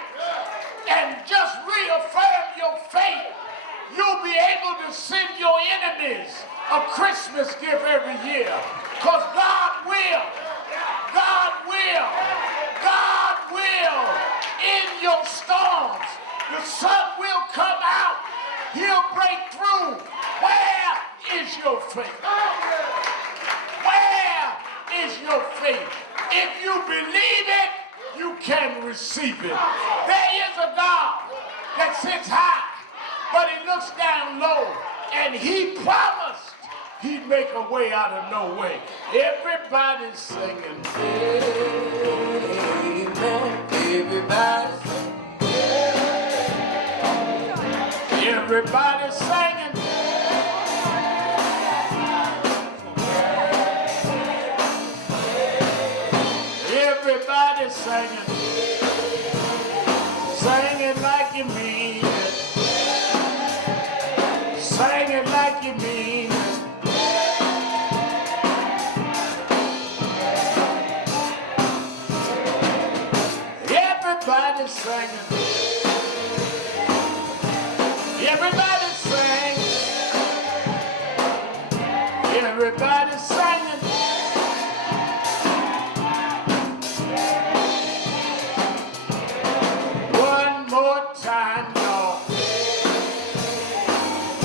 and just reaffirm your faith, you'll be able to send your enemies a Christmas gift every year. Because God will, in your storms, the sun will come out. He'll break through. Where is your faith? Where is your faith? If you believe it, you can receive it. There is a God that sits high, but he looks down low, and he promised he'd make a way out of no way. Everybody's singing. Amen. Everybody's singing. Everybody's singing. Everybody's singing. Sing it like you mean it. Sing it like you mean it. Everybody's singing. Everybody's singing. Everybody's singing. One more time, y'all.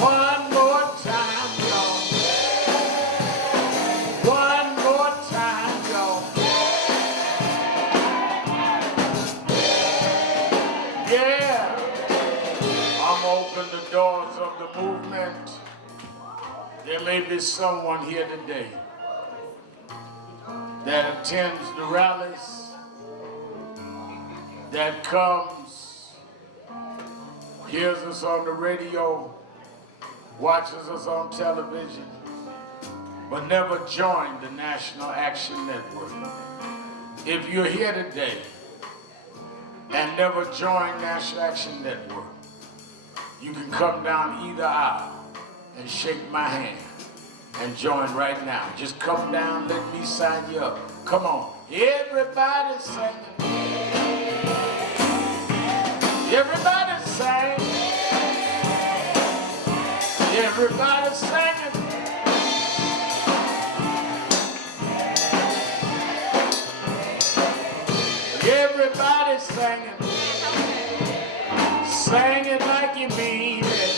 One more time, y'all. One more time, y'all. Yeah. I'm open the doors of the movement. There may be someone here today that attends the rallies, that comes, hears us on the radio, watches us on television, but never joined the National Action Network. If you're here today and never joined National Action Network, you can come down either aisle and shake my hand and join right now. Just come down, let me sign you up. Come on. Everybody's singing. Everybody's singing. Everybody's singing. Everybody's singing. Sing it like you mean it.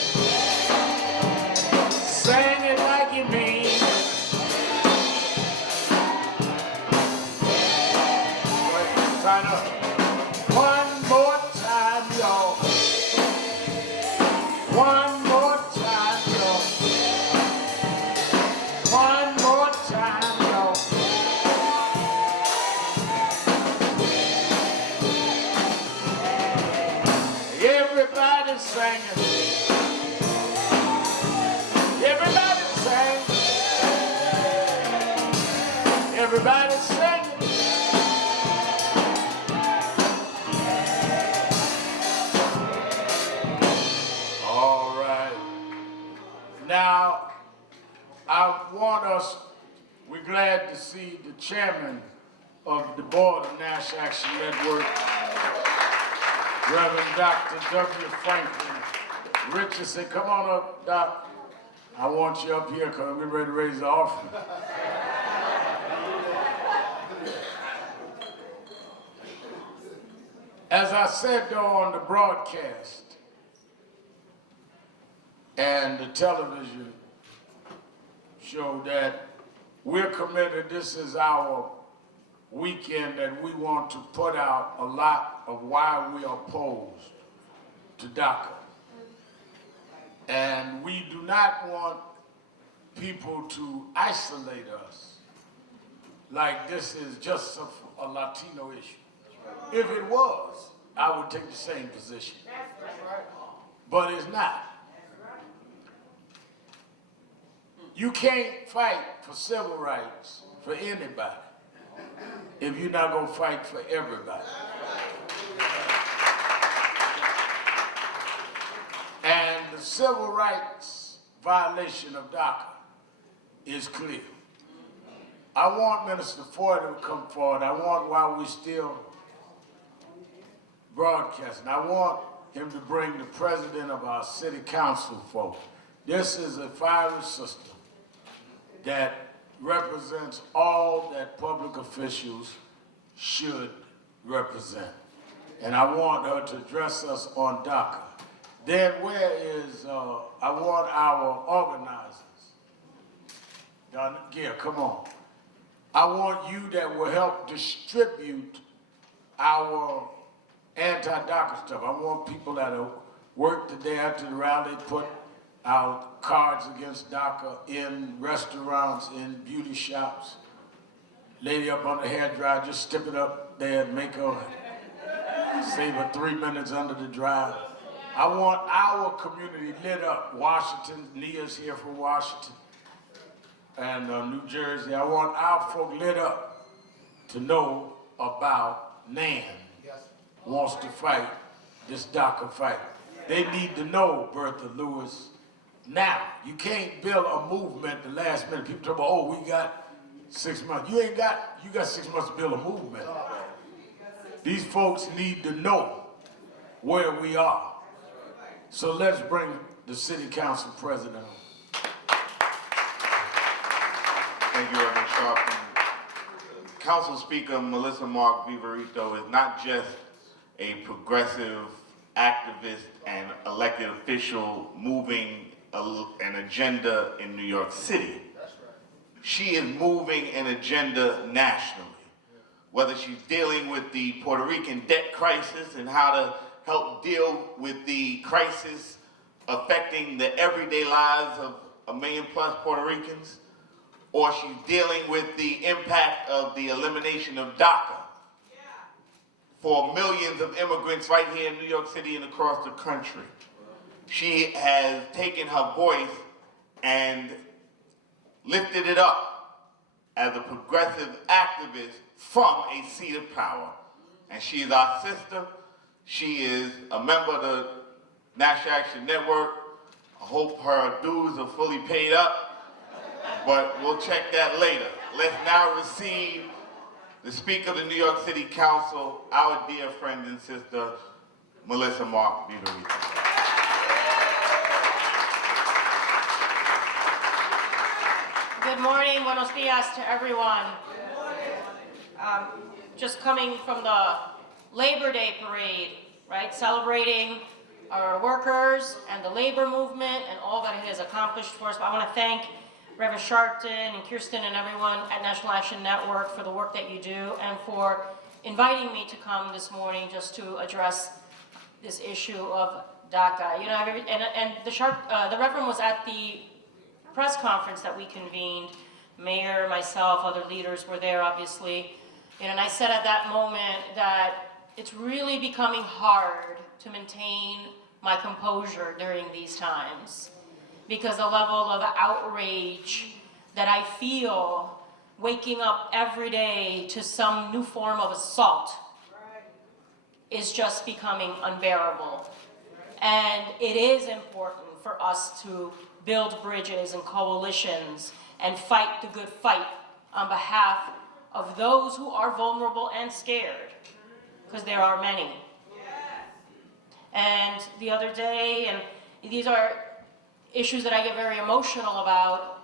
Sing it like you mean it. Everybody singing. Everybody sing. Everybody singing. All right. Now, we're glad to see the chairman of the board of National Action Network, Reverend Dr. W. Franklin Richardson. Come on up, Doc. I want you up here because we're ready to raise the offering. As I said though on the broadcast and the television show, that we're committed, this is our weekend that we want to put out a lot of why we are opposed to DACA. And we do not want people to isolate us like this is just a Latino issue. If it was, I would take the same position. But it's not. You can't fight for civil rights for anybody if you're not going to fight for everybody. And the civil rights violation of DACA is clear. I want Minister Ford to come forward. I want, while we're still broadcasting, I want him to bring the president of our city council forward. This is a fiery system that represents all that public officials should represent. And I want her to address us on DACA. Then where is, I want our organizers. Yeah, come on. I want you that will help distribute our anti-DACA stuff. I want people that will work the day after the rally, put our cards against DACA in restaurants, in beauty shops. Lady up on the hairdryer, just stick it up there and make her, save her 3 minutes under the dryer. I want our community lit up. Washington, Nia's here from Washington, and New Jersey. I want our folk lit up to know about NAN wants to fight this DACA fight. They need to know, Bertha Lewis, now. You can't build a movement the last minute. People talk about, oh, we got 6 months. You got 6 months to build a movement. These folks need to know where we are. So let's bring the city council president on. Thank you, Reverend Sharp. Council Speaker Melissa Mark Viverito is not just a progressive activist and elected official moving an agenda in New York City. She is moving an agenda nationally. Whether she's dealing with the Puerto Rican debt crisis and how to help deal with the crisis affecting the everyday lives of 1 million+ Puerto Ricans, or she's dealing with the impact of the elimination of DACA for millions of immigrants right here in New York City and across the country. She has taken her voice and lifted it up as a progressive activist from a seat of power. And she is our sister. She is a member of the National Action Network. I hope her dues are fully paid up, but we'll check that later. Let's now receive the Speaker of the New York City Council, our dear friend and sister, Melissa Mark Viverito. Good morning, buenos dias to everyone. Just coming from the Labor Day parade, right? Celebrating our workers and the labor movement and all that it has accomplished for us. But I want to thank Reverend Sharpton and Kirsten and everyone at National Action Network for the work that you do and for inviting me to come this morning just to address this issue of DACA. You know, and the Reverend was at the press conference that we convened. Mayor, myself, other leaders were there, obviously. And I said at that moment that it's really becoming hard to maintain my composure during these times because the level of outrage that I feel waking up every day to some new form of assault is just becoming unbearable. And it is important for us to build bridges and coalitions and fight the good fight on behalf of those who are vulnerable and scared, because there are many. And the other day, and these are issues that I get very emotional about,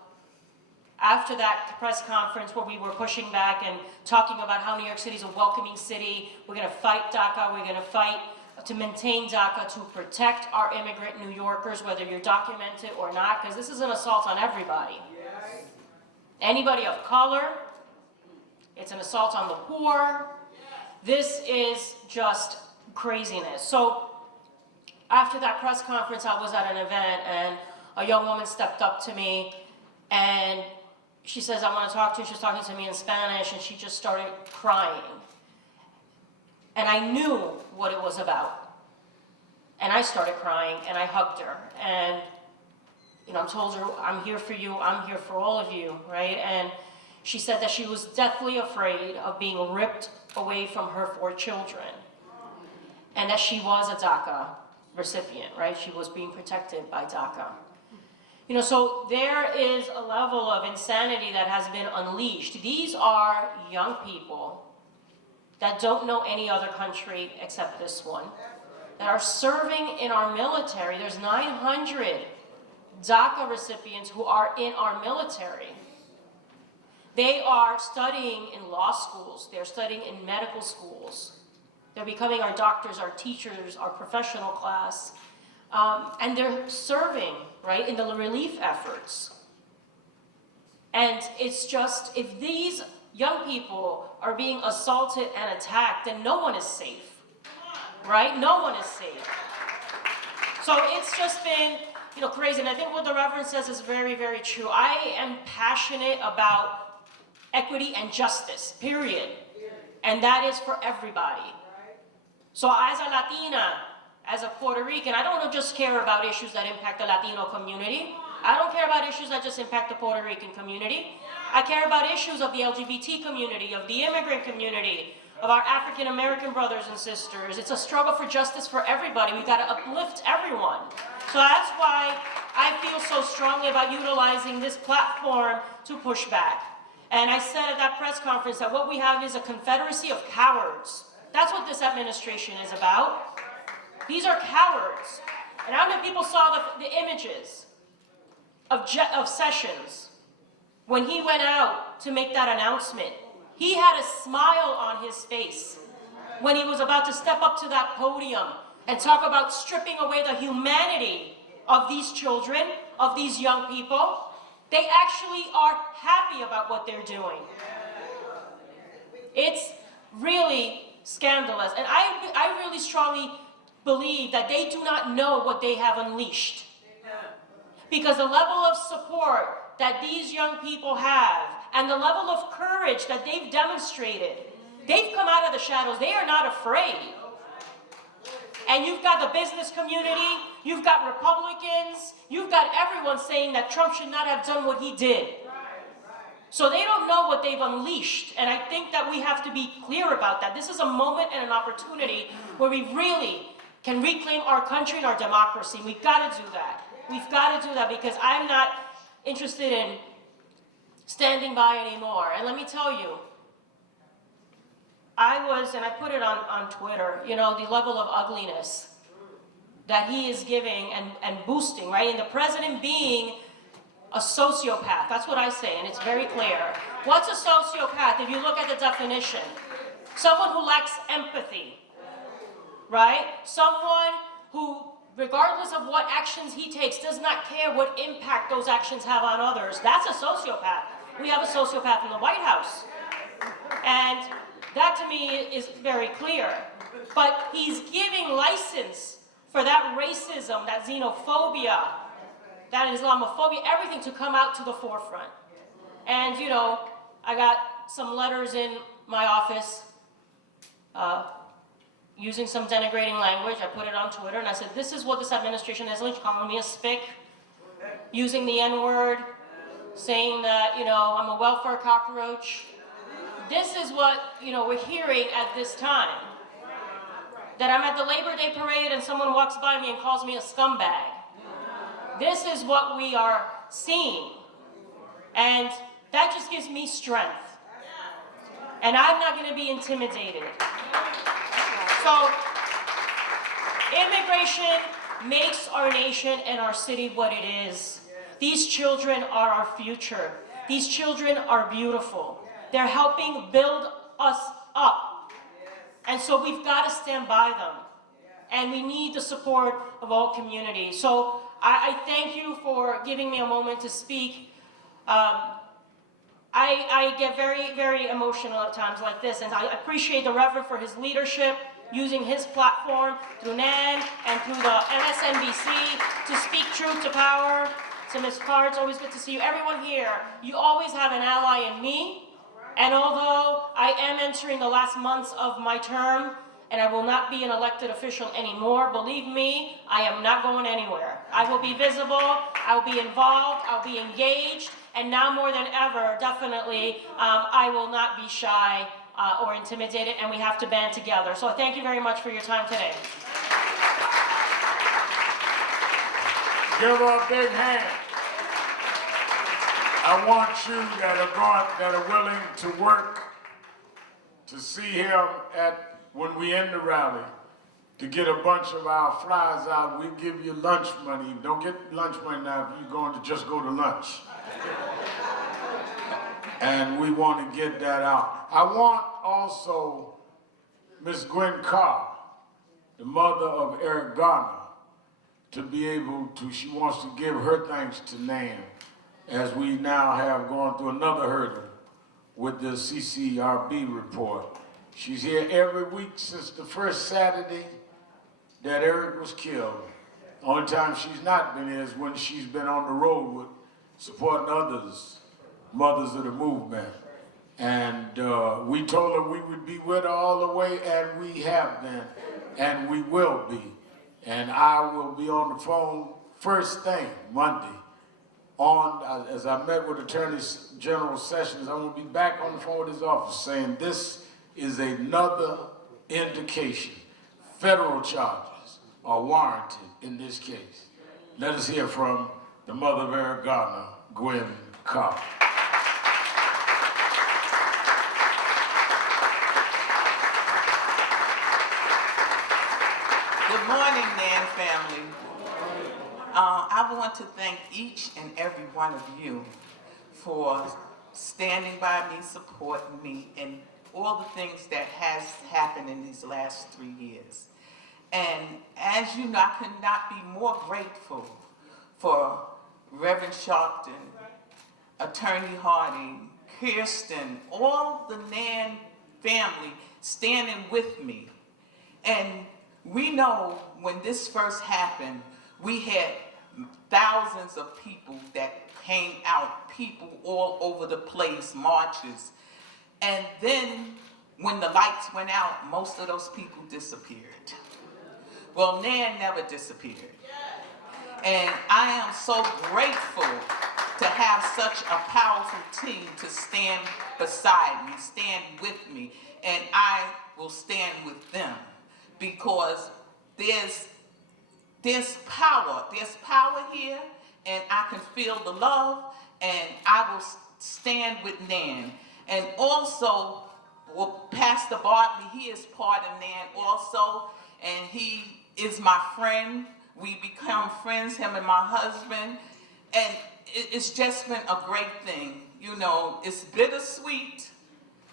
after that press conference where we were pushing back and talking about how New York City is a welcoming city, we're going to fight DACA, we're going to fight to maintain DACA, to protect our immigrant New Yorkers, whether you're documented or not, because this is an assault on everybody. Anybody of color, it's an assault on the poor. This is just craziness. So after that press conference, I was at an event and a young woman stepped up to me and she says, I want to talk to you. She was talking to me in Spanish and she just started crying. And I knew what it was about. And I started crying and I hugged her. And, I told her, I'm here for you. I'm here for all of you, right? And she said that she was deathly afraid of being ripped away from her 4 children. And that she was a DACA recipient, right? She was being protected by DACA. So there is a level of insanity that has been unleashed. These are young people that don't know any other country except this one, that are serving in our military. There's 900 DACA recipients who are in our military. They are studying in law schools. They're studying in medical schools. They're becoming our doctors, our teachers, our professional class. And they're serving, right, in the relief efforts. And it's just, if these young people are being assaulted and attacked, then no one is safe, right? No one is safe. So it's just been, crazy. And I think what the Reverend says is very, very true. I am passionate about equity and justice, period. And that is for everybody. So as a Latina, as a Puerto Rican, I don't just care about issues that impact the Latino community. I don't care about issues that just impact the Puerto Rican community. I care about issues of the LGBT community, of the immigrant community, of our African American brothers and sisters. It's a struggle for justice for everybody. We've got to uplift everyone. So that's why I feel so strongly about utilizing this platform to push back. And I said at that press conference that what we have is a confederacy of cowards. That's what this administration is about. These are cowards. And how many people saw the images of Sessions when he went out to make that announcement? He had a smile on his face when he was about to step up to that podium and talk about stripping away the humanity of these children, of these young people. They actually are happy about what they're doing. It's really scandalous. And I really strongly believe that they do not know what they have unleashed. Because the level of support that these young people have and the level of courage that they've demonstrated, they've come out of the shadows. They are not afraid. And you've got the business community, you've got Republicans, you've got everyone saying that Trump should not have done what he did. So they don't know what they've unleashed. And I think that we have to be clear about that. This is a moment and an opportunity where we really can reclaim our country and our democracy. We've got to do that. We've got to do that because I'm not interested in standing by anymore. And let me tell you, and I put it on Twitter, the level of ugliness that he is giving and boosting, right? And the president being a sociopath, that's what I say, and it's very clear. What's a sociopath? If you look at the definition, someone who lacks empathy, right? Someone who, regardless of what actions he takes, does not care what impact those actions have on others. That's a sociopath. We have a sociopath in the White House. And that to me is very clear. But he's giving license for that racism, that xenophobia, that Islamophobia, everything to come out to the forefront. And, I got some letters in my office using some denigrating language. I put it on Twitter and I said, this is what this administration is like, calling me a spick, using the N-word, saying that, you know, I'm a welfare cockroach. This is what, you know, we're hearing at this time. That I'm at the Labor Day parade and someone walks by me and calls me a scumbag. This is what we are seeing. And that just gives me strength. And I'm not going to be intimidated. So, immigration makes our nation and our city what it is. These children are our future. These children are beautiful. They're helping build us up. And so we've got to stand by them. And we need the support of all communities. So I thank you for giving me a moment to speak. I get very, very emotional at times like this, and I appreciate the Reverend for his leadership, using his platform through NAN and through the MSNBC to speak truth to power. So Ms. Carr, it's always good to see you. Everyone here, you always have an ally in me, and although I am entering the last months of my term, and I will not be an elected official anymore, believe me, I am not going anywhere. I will be visible, I will be involved, I'll be engaged, and now more than ever, definitely, I will not be shy or intimidated, and we have to band together. So thank you very much for your time today. Give her a big hand. I want you that are willing to work to see him when we end the rally, to get a bunch of our flyers out. We give you lunch money. Don't get lunch money now if you're going to just go to lunch. And we want to get that out. I want also Ms. Gwen Carr, the mother of Eric Garner, to be able to, she wants to give her thanks to NAN, as we now have gone through another hurdle with the CCRB report. She's here every week since the first Saturday that Eric was killed. The only time she's not been here is when she's been on the road with supporting others, mothers of the movement. And we told her we would be with her all the way, and we have been, and we will be. And I will be on the phone first thing Monday as I met with Attorney General Sessions. I'm going to be back on the phone with his office saying this is another indication. Federal charges are warranted in this case. Let us hear from the mother of Eric Garner, Gwen Carr. Good morning, NAN family. I want to thank each and every one of you for standing by me, supporting me, and all the things that has happened in these last 3 years. And as you know, I could not be more grateful for Reverend Sharpton, Attorney Harding, Kirsten, all the NAN family standing with me. And we know when this first happened, we had thousands of people that came out, people all over the place, marches. And then when the lights went out, most of those people disappeared. Well, NAN never disappeared. And I am so grateful to have such a powerful team to stand beside me, stand with me, and I will stand with them because there's power here, and I can feel the love, and I will stand with NAN. And also, Pastor Bartley, he is part of NAN also, and he is my friend. We become friends, him and my husband, and it's just been a great thing. You know, it's bittersweet.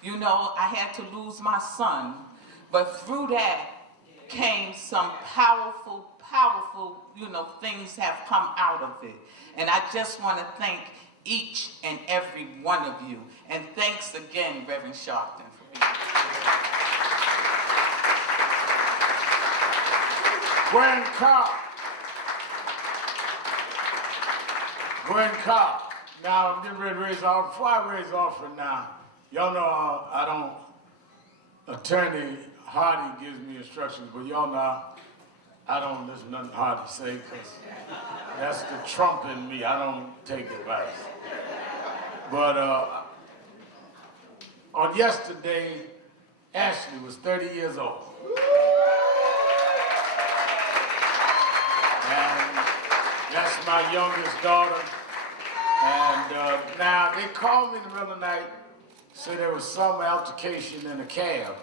You know, I had to lose my son, but through that came some powerful, you know, things have come out of it. And I just want to thank each and every one of you. And thanks again, Reverend Sharpton, for being here. Gwen Carr. Gwen Carr. Now I'm getting ready to raise offering. Before I raise offering now, y'all know I don't, Attorney Hardy gives me instructions, but y'all know I don't listen to nothing Hardy say, because that's the Trump in me. I don't take advice. But on yesterday, Ashley was 30 years old. And that's my youngest daughter. And now they called me in the middle of the night, said there was some altercation in a cab.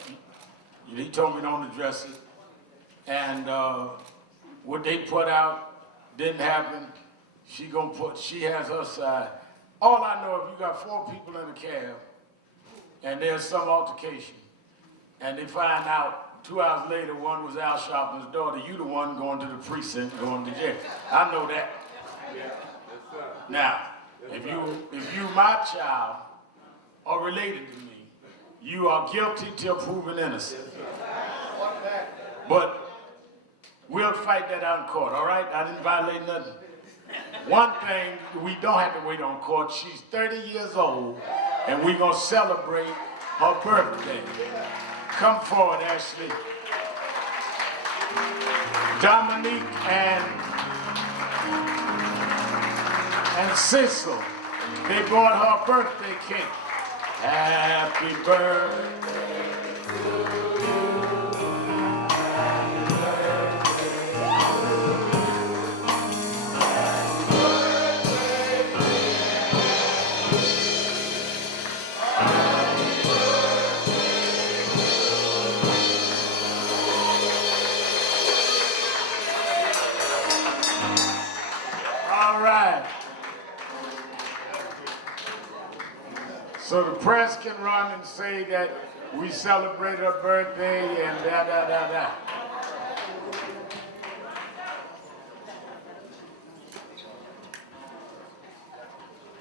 He told me don't address it. And what they put out didn't happen. She has her side. All I know, if you got 4 people in a cab and there's some altercation, and they find out 2 hours later one was Al Sharpton's daughter, you the one going to the precinct, going to jail. I know that. Now, if you my child or related to me, you are guilty till proven innocent. But we'll fight that out in court, all right? I didn't violate nothing. One thing, we don't have to wait on court. She's 30 years old, and we're going to celebrate her birthday. Come forward, Ashley. Dominique and Cecil, they brought her birthday cake. Happy birthday to you. All right. So the press can run and say that we celebrate her birthday and da.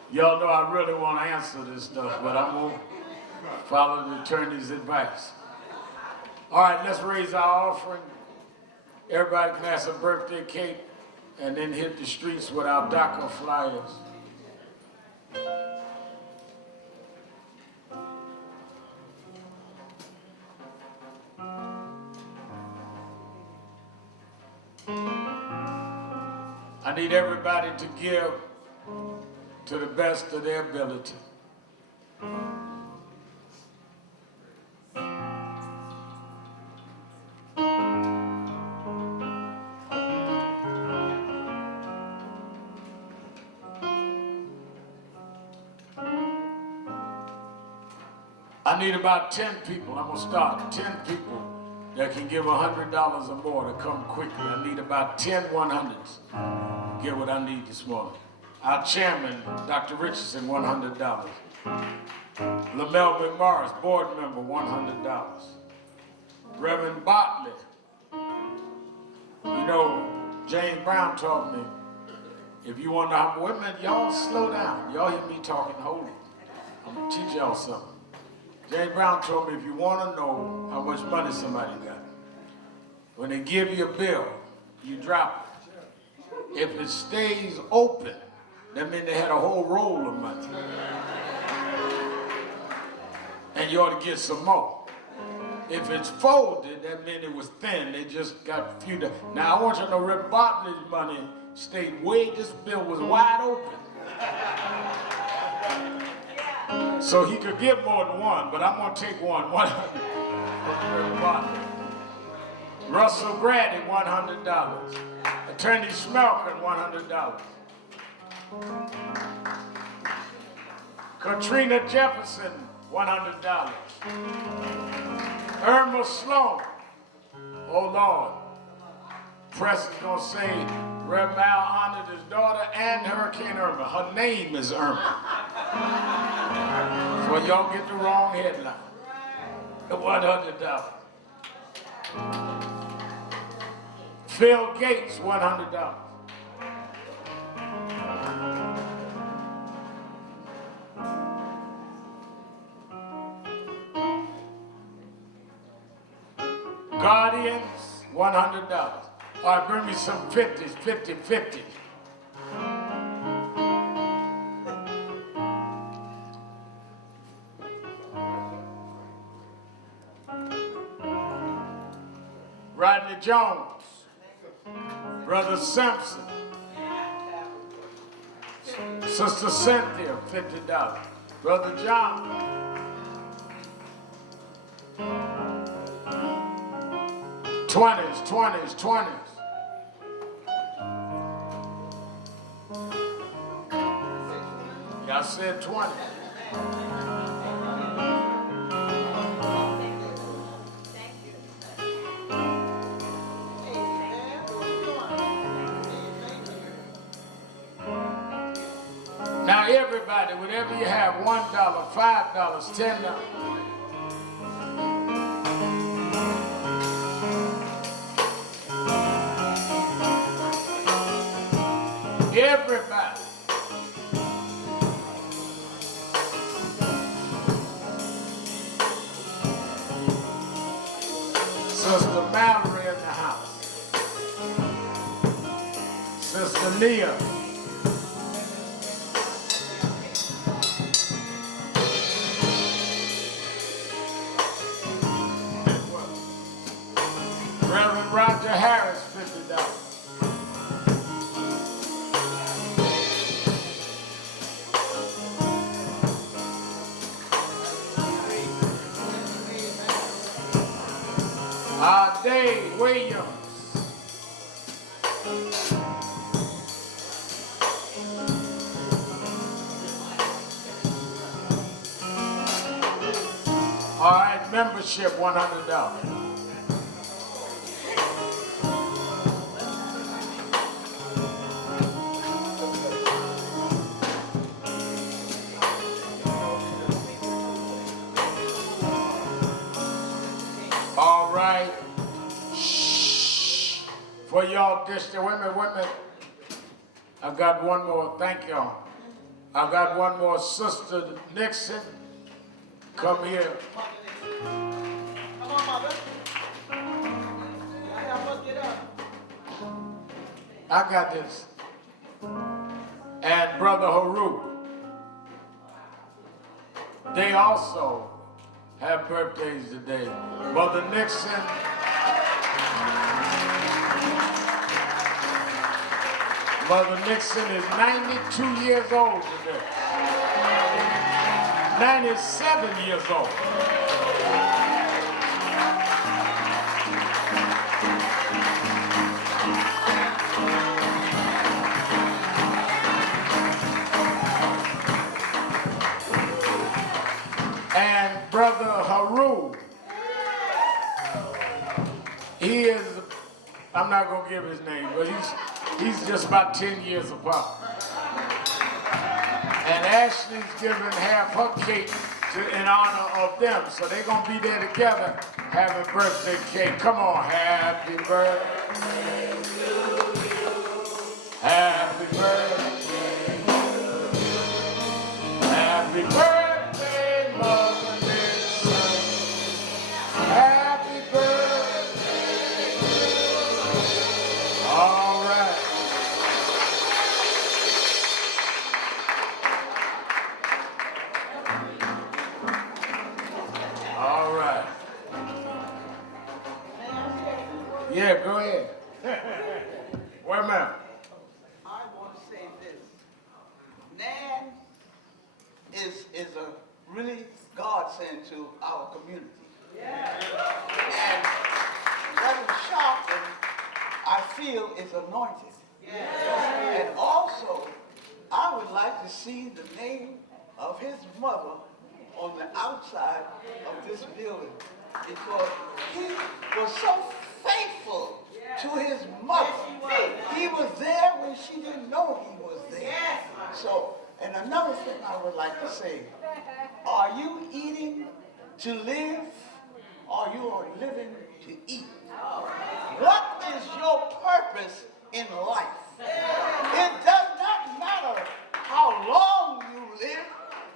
Y'all know I really want to answer this stuff, but I'm going to follow the attorney's advice. All right, let's raise our offering. Everybody can have some birthday cake and then hit the streets with our DACA flyers. I need everybody to give to the best of their ability. I need about 10 people. I'm gonna start 10 people that can give $100 or more to come quickly. I need about 10 100s. Get what I need this morning. Our chairman, Dr. Richardson, $100. LaMel McMorris, board member, $100. Reverend Bartley. You know, James Brown taught me, if you want to know how, wait a minute, y'all slow down. Y'all hear me talking, hold it. I'm gonna teach y'all something. James Brown told me if you want to know how much money somebody got, when they give you a bill, you drop it. If it stays open, that means they had a whole roll of money. And you ought to get some more. If it's folded, that means it was thin. They just got a few. Now I want you to know Rip Bartley's money stayed way, this bill was wide open. So he could give more than one, but I'm gonna take one. Russell Grady, $100. Attorney Schmelken, $100. Katrina Jefferson, $100. Irma Sloan, oh Lord. Press is gonna say Rev Mal honored his daughter and Hurricane Irma. Her name is Irma. So y'all get the wrong headline. $100. Phil Gates, $100. Guardians, $100. All right, bring me some 50s, 50. Jones, Brother Simpson, Sister Cynthia, $50. Brother John, 20s. Y'all said 20. Now everybody, whatever you have, $1, $5, $10. Everybody. Sister Mallory in the house. Sister Leah. Reverend Roger Harris, $50. Dave Williams. All right, membership, $100. All right. Shh. For y'all district women, I got one more. Thank y'all. I got one more. Sister Nixon, come here. Come on, mother. I must get up. I got this. And Brother Haru. They also have birthdays today. Mother Nixon. Mother Nixon is 92 years old today. 97 years old. And Brother Haru, he is, I'm not going to give his name, but he's just about 10 years apart. And Ashley's giving half her cake in honor of them, so they're going to be there together having birthday cake. Come on, happy birthday to you. Happy birthday. Happy birthday, Mother Nixon. Happy birthday. All right. All right. Yeah, go ahead. Wait a minute. I want to say this. Nan is a really godsend to our community. And Reverend Sharpton, I feel, is anointed. And also, I would like to see the name of his mother on the outside of this building, because he was so faithful to his mother. He was there when she didn't know he was there. So, and another thing I would like to say, are you eating to live, or you are living to eat? What is your purpose in life? It does not matter how long you live,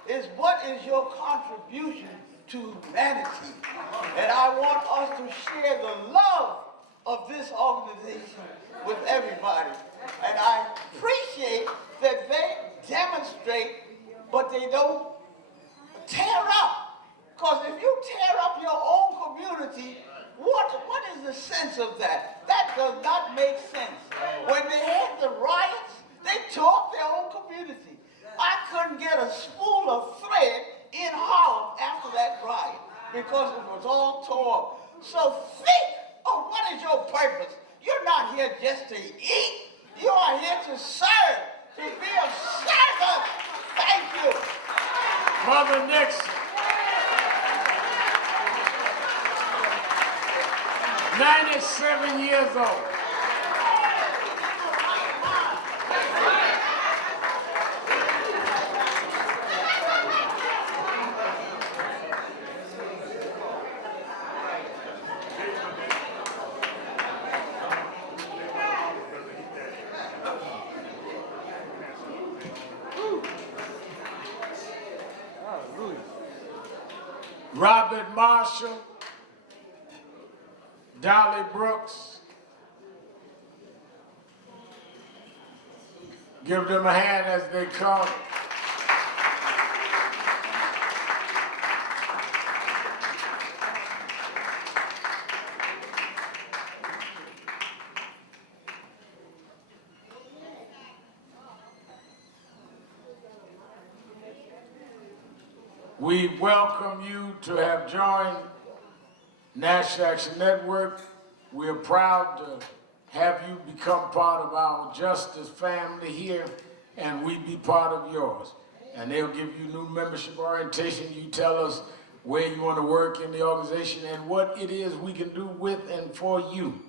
it's what is your contribution to humanity. And I want us to share the love of this organization with everybody. And I appreciate that they demonstrate, but they don't tear up. Because if you tear up your own community, what is the sense of that? community. I couldn't get a spool of thread in Harlem after that riot because it was all torn. So think of what is your purpose. You're not here just to eat. You are here to serve, to be a servant. Thank you. Mother Nixon. 97 years old. Robert Marshall, Dolly Brooks. Give them a hand as they come. We welcome you to have joined National Action Network. We are proud to have you become part of our justice family here, and we be part of yours. And they'll give you new membership orientation. You tell us where you want to work in the organization and what it is we can do with and for you,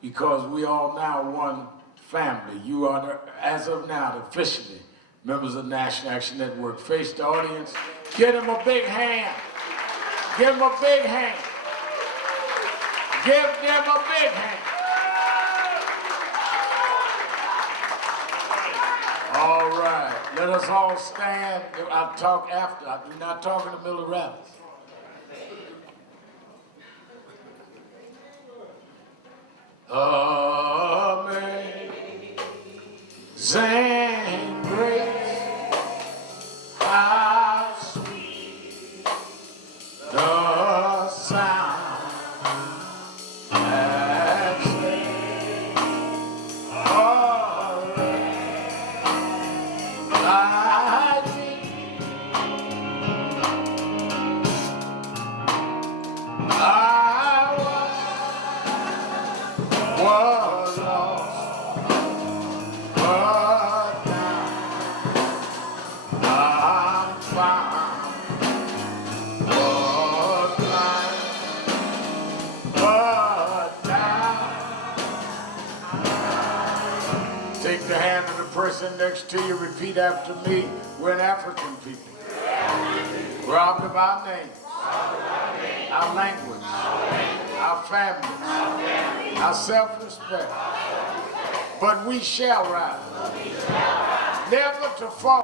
because we all now one family. You are, as of now, officially members of National Action Network. Face the audience. Give them a big hand. Give them a big hand. Give them a big hand. All right. Let us all stand. I'll talk after. I do not talk in the middle of rallies. Amazing grace, how sweet the sound that saved a wretch like me. I was lost, but now I'm found. Was blind, but now. Take the hand of the person next to you. Repeat after me. We're an African people. Robbed of our name, our language, our families, our self-respect. But we shall rise, never to fall.